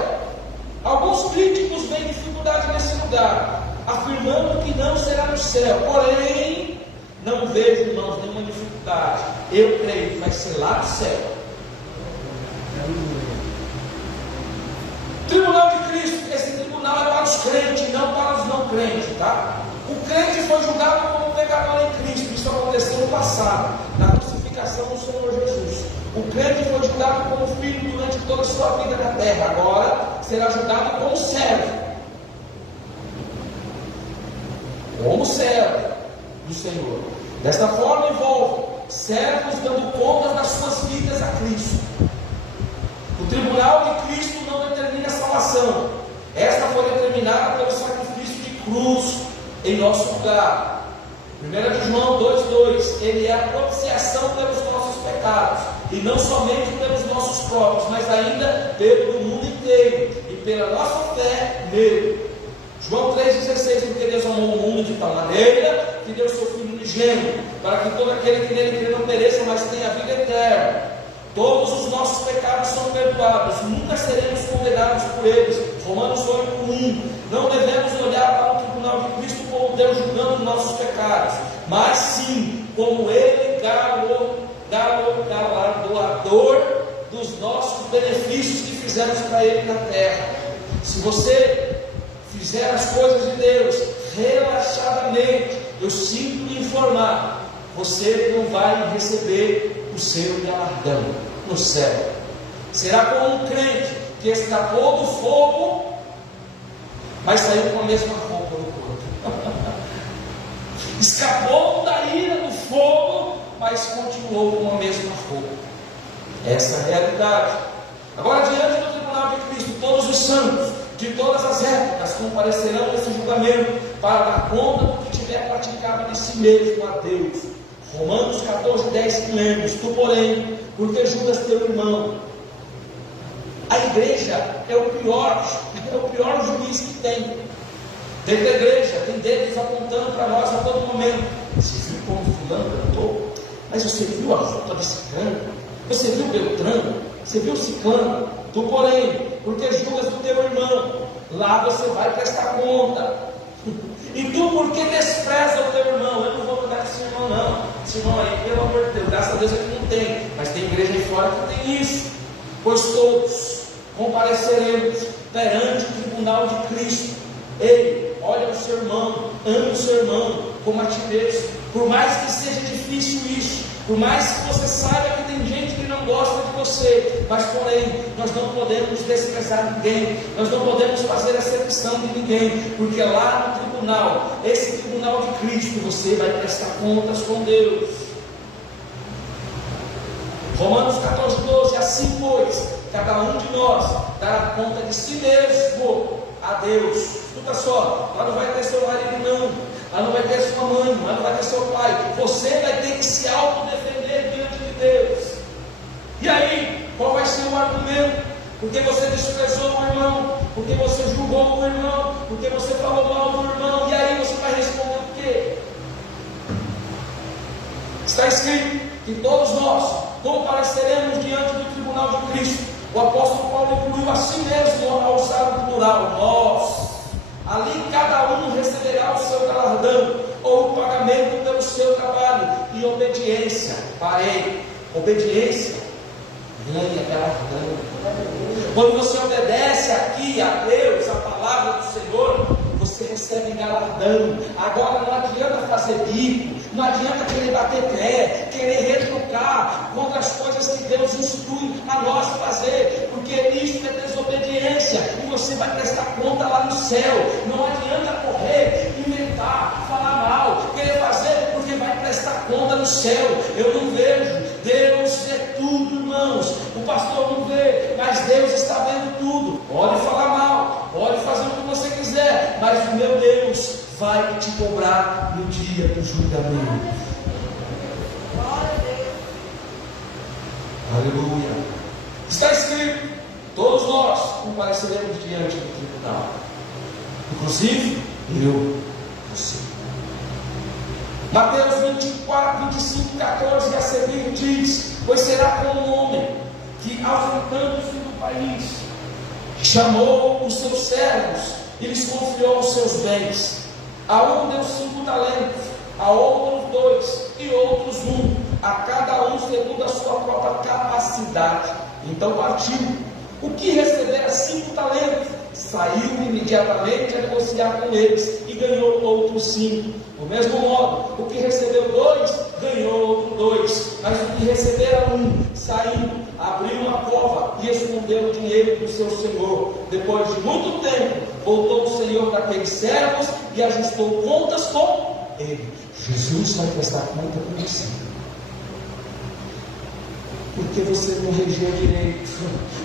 Alguns críticos veem dificuldade nesse lugar, afirmando que não será no céu. Porém, não vejo, irmãos, nenhuma dificuldade. Eu creio que vai ser lá no céu. Tribunal de Cristo, esse tribunal é para os crentes, não para os não crentes, tá? O crente foi julgado como pecador em Cristo. Isso aconteceu no passado, na crucificação do Senhor Jesus. O crente foi julgado como filho durante toda a sua vida na terra. Agora será julgado como servo. Como servo do Senhor. Desta forma envolve servos dando contas das suas vidas a Cristo. O tribunal de Cristo não determina a salvação. Esta foi determinada pelo sacrifício de cruz em nosso lugar. 1 João 2,2: Ele é a propiciação pelos nossos pecados, e não somente pelos nossos próprios, mas ainda pelo mundo inteiro, e pela nossa fé nele. João 3,16: Porque Deus amou o mundo de tal maneira que deu seu Filho unigênito, para que todo aquele que nele crê não pereça, mas tenha a vida eterna. Todos os nossos pecados são perdoados, nunca seremos condenados por eles. Romanos 8,1. Não devemos olhar para o tribunal de Cristo como Deus julgando nossos pecados, mas sim como Ele galardoador dos nossos benefícios que fizemos para Ele na terra. Se você fizer as coisas de Deus relaxadamente, eu sinto lhe informar, você não vai receber o seu galardão no céu. Será como um crente que escapou do fogo, mas saiu com a mesma roupa no corpo. Escapou da ira do fogo, mas continuou com a mesma roupa. Essa é a realidade. Agora, diante do tribunal de Cristo, todos os santos de todas as épocas comparecerão nesse julgamento para dar conta do que tiver praticado de si mesmo a Deus. Romanos 14,10 lemos: Tu, porém, porque julgas teu irmão. A igreja é o pior juiz que tem. Dentro da igreja tem dedos apontando para nós a todo momento. Você viu como fulano cantou? Mas você viu a roupa desse cano? Você viu Beltrano? Você viu Ciclano? Tu, porém, porque julgas do teu irmão, lá você vai prestar conta. E tu, porque despreza o teu irmão? Eu não vou cuidar desse irmão, não. Esse irmão aí, pelo amor de Deus, graças a Deus aqui não tem, mas tem igreja aí fora que tem isso. Pois todos compareceremos perante o tribunal de Cristo. Ei, olha o seu irmão, ame o seu irmão como a ti mesmo. Por mais que seja difícil isso, por mais que você saiba que tem gente que não gosta de você, mas porém, nós não podemos desprezar ninguém, nós não podemos fazer acepção de ninguém, porque lá no tribunal, esse tribunal de Cristo, você vai prestar contas com Deus. Romanos 14,12: Assim, pois, cada um de nós dará conta de si mesmo a Deus. Escuta só, lá não vai ter seu marido não, lá não vai ter sua mãe, lá não vai ter seu pai. Você vai ter que se autodefender diante de Deus. E aí, qual vai ser o argumento? Porque você desprezou o irmão, porque você julgou o irmão, porque você falou mal do irmão. E aí você vai responder o quê? Está escrito que todos nós compareceremos diante do tribunal de Cristo. O apóstolo Paulo incluiu a si mesmo ao usar o plural, nós. Ali cada um receberá o seu galardão, ou o pagamento pelo seu trabalho e obediência. Parei. Obediência ganha galardão. Quando você obedece aqui a Deus, a palavra do Senhor, você recebe galardão. Agora não adianta fazer bico, não adianta querer bater pé, querer retrucar contra as coisas que Deus instrui a nós fazer, porque isso é desobediência e você vai prestar conta lá no céu. Não adianta correr, inventar, falar mal, querer fazer, porque vai prestar conta no céu, eu não vejo. Deus vê tudo, irmãos. O pastor não vê, mas Deus está vendo tudo. Pode falar mal, pode fazer o que você quiser, mas o meu Deus vai te cobrar no dia do julgamento. Aleluia. Está escrito: todos nós compareceremos diante do tribunal, inclusive você. Mateus 24, 25, 14 a seguir diz: pois será como um homem que, ausentando-se do país, chamou os seus servos e lhes confiou os seus bens. A um deu 5 talentos, a outros 2 e outros 1, a cada um segundo a sua própria capacidade. Então partiu. O que recebera 5 talentos saiu imediatamente a negociar com eles e ganhou outros 5. Do mesmo modo, o que recebeu 2 ganhou outro 2. Mas o que recebera 1 saiu, abriu uma cova e escondeu o dinheiro do seu senhor. Depois de muito tempo, voltou o senhor daqueles servos e ajustou contas com ele. Jesus vai prestar conta com você. Porque você não regeu direito,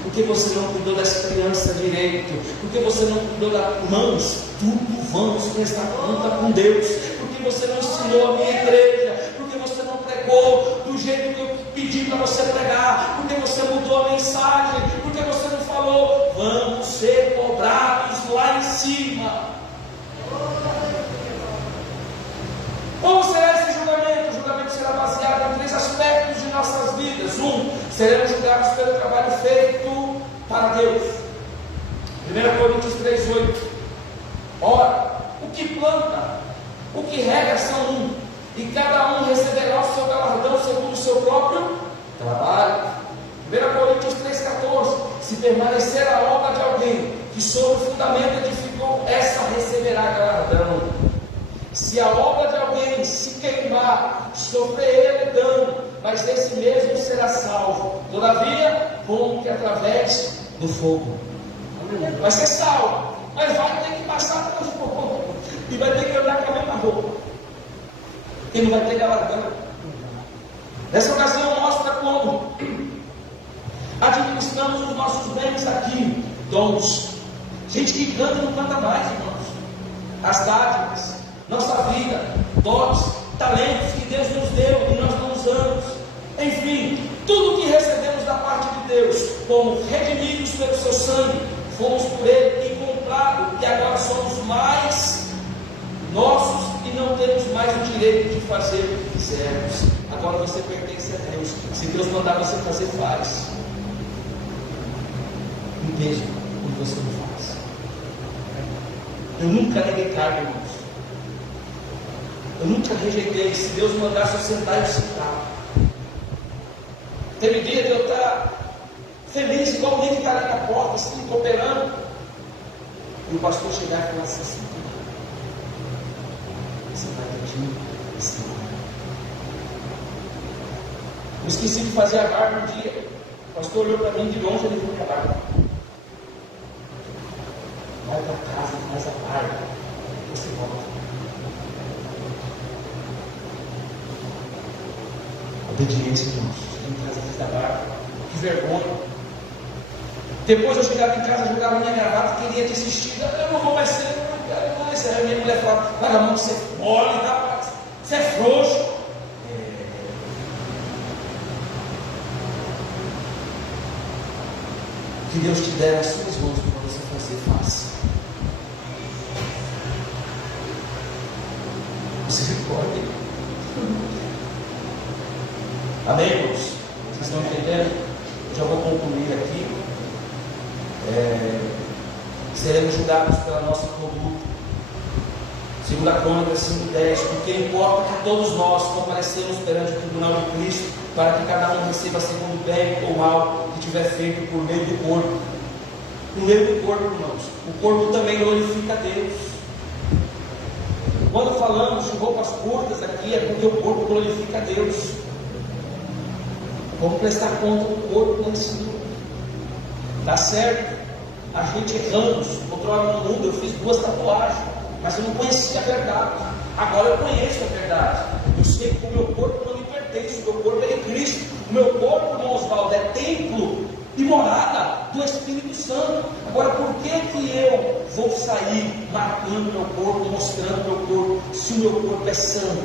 porque você não cuidou das crianças direito, porque você não cuidou das mãos, tudo vamos prestar conta com Deus. Porque você não ensinou a minha igreja, porque você não pregou do jeito que eu pedi para você pregar, porque você mudou a mensagem, porque você não falou, vamos ser cobrados lá em cima. Como será esse julgamento? O julgamento será baseado em 3 aspectos de nossas vidas. 1. Seremos julgados pelo trabalho feito para Deus. 1 Coríntios 3:8. Ora, o que planta, o que rega são um, e cada um receberá o seu galardão segundo o seu próprio trabalho. 1 Coríntios 3:14. Se permanecer a obra de alguém que sobre o fundamento edificou, essa receberá galardão. Se a obra de alguém se queimar, sofrer ele dano, mas esse mesmo será salvo, todavia, como que através do fogo. Vai ser salvo, mas vai ter que passar pelo fogo, e vai ter que andar com a mesma roupa, e não vai ter galardão. Nessa ocasião mostra como administramos os nossos bens aqui, dons. Gente que canta e não canta mais, irmãos. As dádivas, nossa vida, dons, talentos que Deus nos deu e nós não usamos. Enfim, tudo que recebemos da parte de Deus, como redimidos pelo seu sangue, fomos por ele e comprados, e agora somos mais nossos e não temos mais o direito de fazer o que quisermos. Agora você pertence a Deus. Se Deus mandar você fazer, faz. Mesmo quando você não faz. Eu nunca neguei carga, irmãos. Eu nunca rejeitei. Se Deus mandasse eu sentar, eu sentava. Teve dia de eu estar feliz, igual alguém que está ali na porta, assim, cooperando. E o pastor chegar e falar assim: você vai quietinho? Sim. Eu esqueci de fazer a barba um dia. O pastor olhou para mim de longe e ele viu minha barba. Vai para casa, faz a barba, e você volta. Obediência, irmãos. Em casa fiz a barba. Que vergonha. Depois eu chegava em casa, jogava minha gravata, queria desistir. Eu não vou mais ser, eu não quero mais. Aí a minha mulher falava: vai na mão, você mole, rapaz. Você é frouxo. Que Deus te der as suas mãos para você fazer, faça. Misericórdia. Amém, irmãos? Vocês estão entendendo? Eu já vou concluir aqui. Seremos julgados pela nossa conduta. 2 Crônicas 5:10. Porque importa que todos nós comparecemos perante o tribunal de Cristo, para que cada um receba segundo o bem ou mal que tiver feito por meio do corpo. Por meio do corpo, irmãos. O corpo também glorifica a Deus. Quando falamos de roupas curtas aqui, é porque o corpo glorifica a Deus. Vamos prestar conta do corpo lá em cima. Tá certo? A gente erramos. Outrora no mundo eu fiz 2 tatuagens, mas eu não conhecia a verdade. Agora eu conheço a verdade. Eu sei que o meu corpo pertence, o meu corpo é de Cristo. O meu corpo, irmão Oswaldo, é templo e morada do Espírito Santo. Agora, por que eu vou sair marcando meu corpo, mostrando meu corpo, se o meu corpo é santo?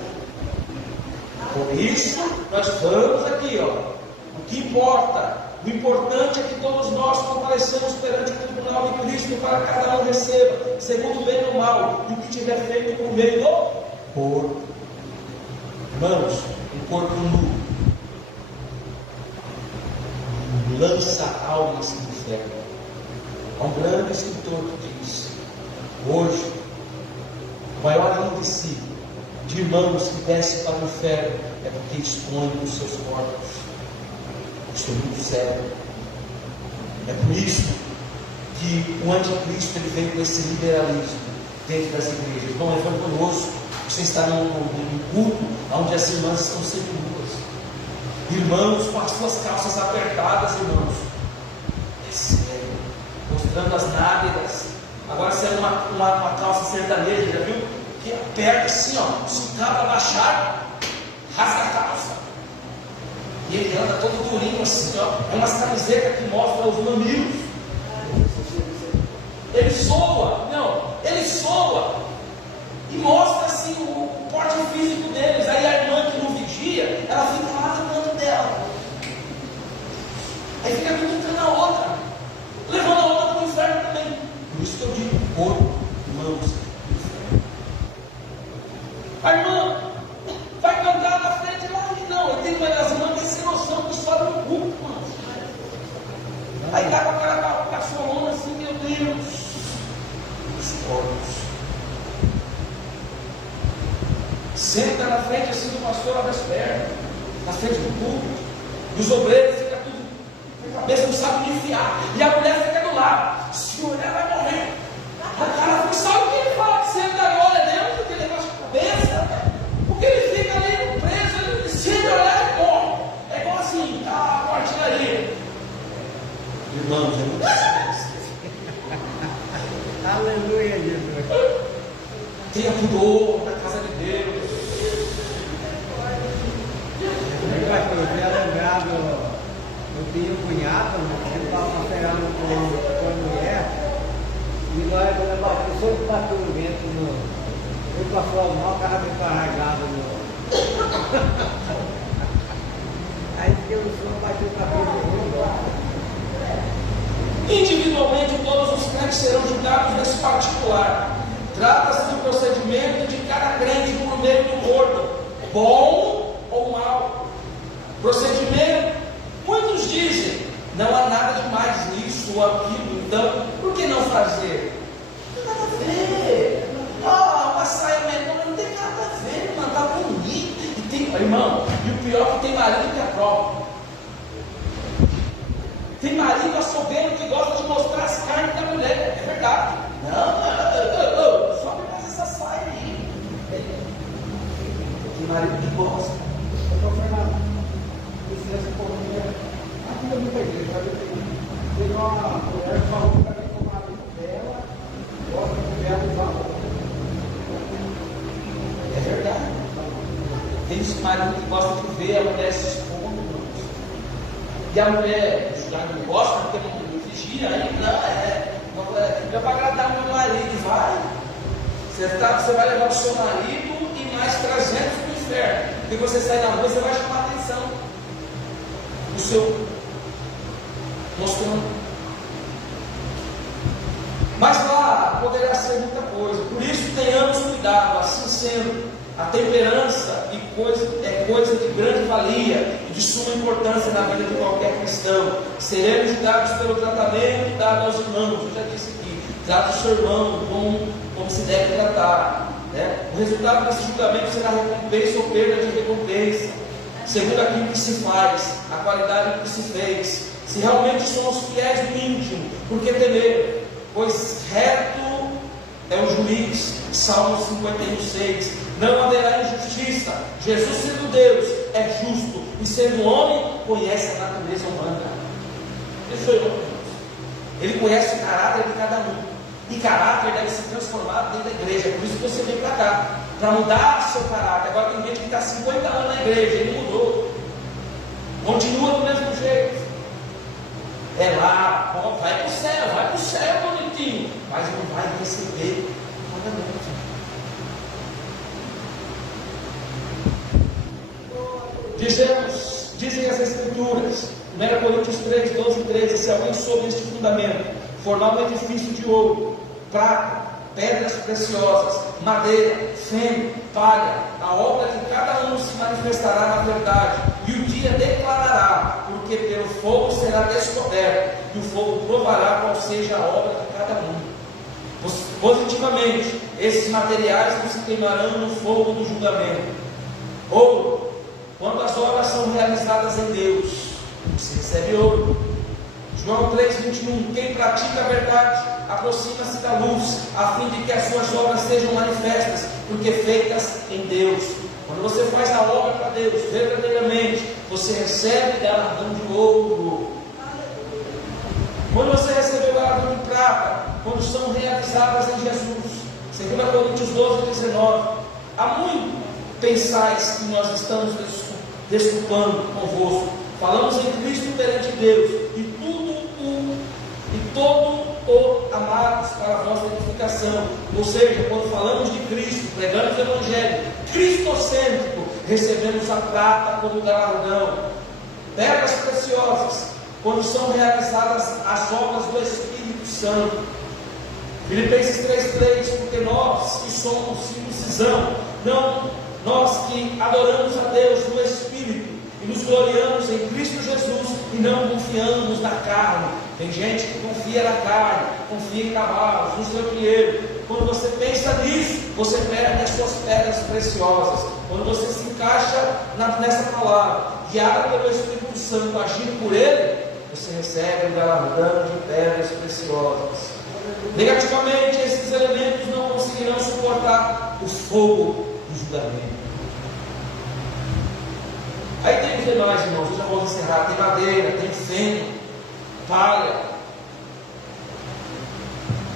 Por isso, nós estamos aqui, ó. O que importa? O importante é que todos nós comparecemos perante o tribunal de Cristo para que cada um receba, segundo o bem ou mal, e o que tiver feito por meio do corpo. Irmãos, um corpo nu lança almas no inferno. Há um grande escritor que diz: hoje, o maior índice de irmãos que desce para o inferno é porque expõem os seus corpos. Isso é muito sério. É por isso que o anticristo ele vem com esse liberalismo dentro das igrejas. Irmão, levanta conosco. Você está num culto onde as irmãs estão seguras. Irmãos com as suas calças apertadas, irmãos. É sério. Mostrando as nádegas. Agora se é uma calça sertaneja, já viu? Que aperta assim, ó. Se o cabo abaixar, rasga a calça. E ele anda todo durinho assim, ó. É umas camisetas que mostram os mamilos. Ele soa, não, ele soa. E mostra assim o porte físico deles. Aí a irmã que não vigia, ela fica lá no canto dela. Aí fica cutucando a outra, levando a outra para o inferno também. Por isso que eu digo, corpo, irmãos, inferno. A irmã vai cantar na frente lá, não. Eu tenho uma das irmãs sem noção que sobe no culto, mano. Aí tá com aquela cachorrona assim, meu Deus. Os corpos. Senta na frente assim do pastor, abre as pernas, na frente do culto. E os obreiros ficam tudo, a cabeça não sabe onde enfiar. E a mulher fica do lado. Senhor, ela vai morrer. O cara fica, sabe o que ele fala? Que sempre dá glória a Deus, porque ele negócio de cabeça. Porque ele fica ali preso, ele sempre olha e morre. É igual assim, a artilharia. Irmãos, é muito sério. Aleluia, Jesus. Tenha pudor na casa de Deus. Eu tinha lembrado, eu tinha um cunhado, que estava passeando com a mulher, e nós levamos só que bateu o vento ele passou mal, o cara veio carregado Aí fiquei no chão, bateu o cabelo. Individualmente, todos os crentes serão julgados nesse particular. Trata-se do procedimento de cada crente por meio do corpo, bom ou mal. Procedimento, muitos dizem, não há nada demais nisso ou aquilo, então, por que não fazer? Não tem nada a ver. Uma saia menor não tem nada a ver, mano, tá bonito. E tem, irmão, e o pior é que tem marido que aprova. Tem marido açougueiro que gosta de mostrar as carnes da mulher, é verdade. Não, só me faz essa saia aí. Tem marido que gosta. Eu estou falando, licença por mim, aqui eu não peguei, teve uma mulher que falou para mim que o marido dela gosta de ver a valor. É verdade. Tem esse marido que gosta de ver a mulher se expondo. E a mulher já não gosta porque não vigia, aí não, é para agradar o meu marido, vai. Você vai levar o seu marido e mais 300 para o inferno. Porque você sai na rua, você vai chamar a atenção. O seu mostrando. Mas lá poderá ser muita coisa. Por isso tenhamos cuidado, assim sendo. A temperança é coisa de grande valia e de suma importância na vida de qualquer cristão. Seremos julgados pelo tratamento dado aos irmãos. Eu já disse aqui, trata o seu irmão como se deve tratar, né? O resultado desse julgamento será recompensa ou perda de recompensa, segundo aquilo que se faz, a qualidade do que se fez. Se realmente somos fiéis no íntimo, por que temer? Pois reto é o juiz. Salmo 51:6. Não haverá injustiça. Jesus, sendo Deus, é justo, e sendo homem, conhece a natureza humana. Ele foi homem. Ele conhece o caráter de cada um. E caráter deve ser transformado dentro da igreja. Por isso que você vem para cá. para mudar seu caráter. Agora tem gente que está 50 anos na igreja, ele mudou, continua do mesmo jeito. É lá, vai para o céu, bonitinho, mas não vai receber pagamento. Dizem as Escrituras, 1 Coríntios 3, 12 e 13, se alguém sobre este fundamento formar um edifício de ouro, prata, pedras preciosas, madeira, feno, palha, a obra de cada um se manifestará na verdade, e o dia declarará, porque pelo fogo será descoberto, e o fogo provará qual seja a obra de cada um. Positivamente, esses materiais não se queimarão no fogo do julgamento. Ouro, quando as obras são realizadas em Deus, se recebe ouro. João 3,21, quem pratica a verdade aproxima-se da luz, a fim de que as suas obras sejam manifestas, porque feitas em Deus. Quando você faz a obra para Deus verdadeiramente, você recebe galardão de ouro. Quando você recebe o galardão de prata, quando são realizadas em Jesus. 2 Coríntios 12, 19. Há muito pensais que nós estamos desculpando convosco. Falamos em Cristo perante Deus, e todo o amados para a vossa edificação. Ou seja, quando falamos de Cristo, pregamos o Evangelho cristocêntrico, recebemos a prata como galardão. Pedras preciosas, quando são realizadas as obras do Espírito Santo. Filipenses 3,3, porque nós que somos circuncisão, não nós que adoramos a Deus no Espírito, e nos gloriamos em Cristo Jesus, e não confiamos na carne. Tem gente que confia na carne, confia em cavalos, no seu dinheiro. Quando você pensa nisso, você perde as suas pedras preciosas. Quando você se encaixa nessa palavra, guiado pelo Espírito Santo, agindo por Ele, você recebe o galardão de pedras preciosas. Negativamente, esses elementos não conseguirão suportar o fogo do julgamento. Aí tem os demais, irmãos, já vamos encerrar. Tem madeira, tem feno, palha.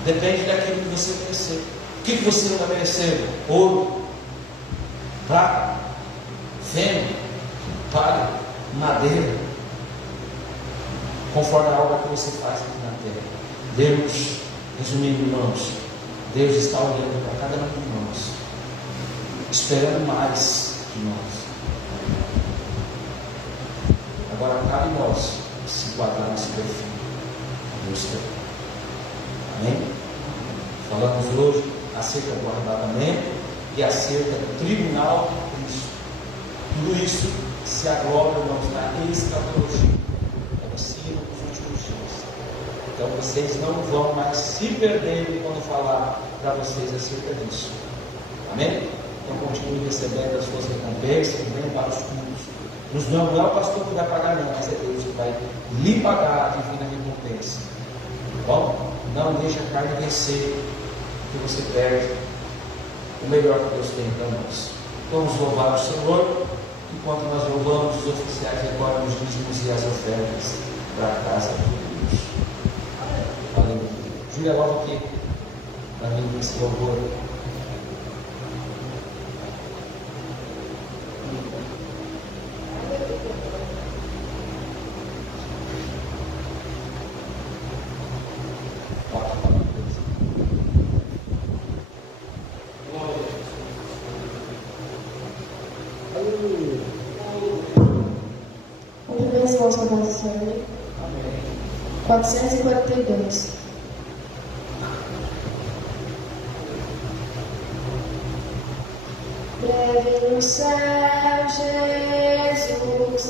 Depende daquilo que você merecer. O que você está merecendo? Ouro, prata, feno, palha, madeira, conforme a obra que você faz aqui na terra. Deus, resumindo, irmãos, Deus está olhando para cada um de nós, esperando mais de nós. Agora cabe nós se enquadrar nesse perfil. Deus quer. Amém? Falamos hoje acerca do arrebatamento e acerca do tribunal de Cristo. Tudo isso se agloba, irmãos, na escatologia. É o ensino dos últimos dias. Então vocês não vão mais se perderem quando falar para vocês acerca disso. Amém? Então continue recebendo as suas recompensas, venham para os cultos. Não é o pastor que vai pagar, não, mas é Deus que vai lhe pagar a divina recompensa. Bom, não deixe a carne vencer, que você perde o melhor que Deus tem para nós. Vamos louvar o Senhor, enquanto nós louvamos, os oficiais recordam os dízimos e as ofertas para a casa de Deus. Aleluia. Júlia, logo aqui, para mim, esse louvor. Resposta da série 442. Breve no céu, Jesus.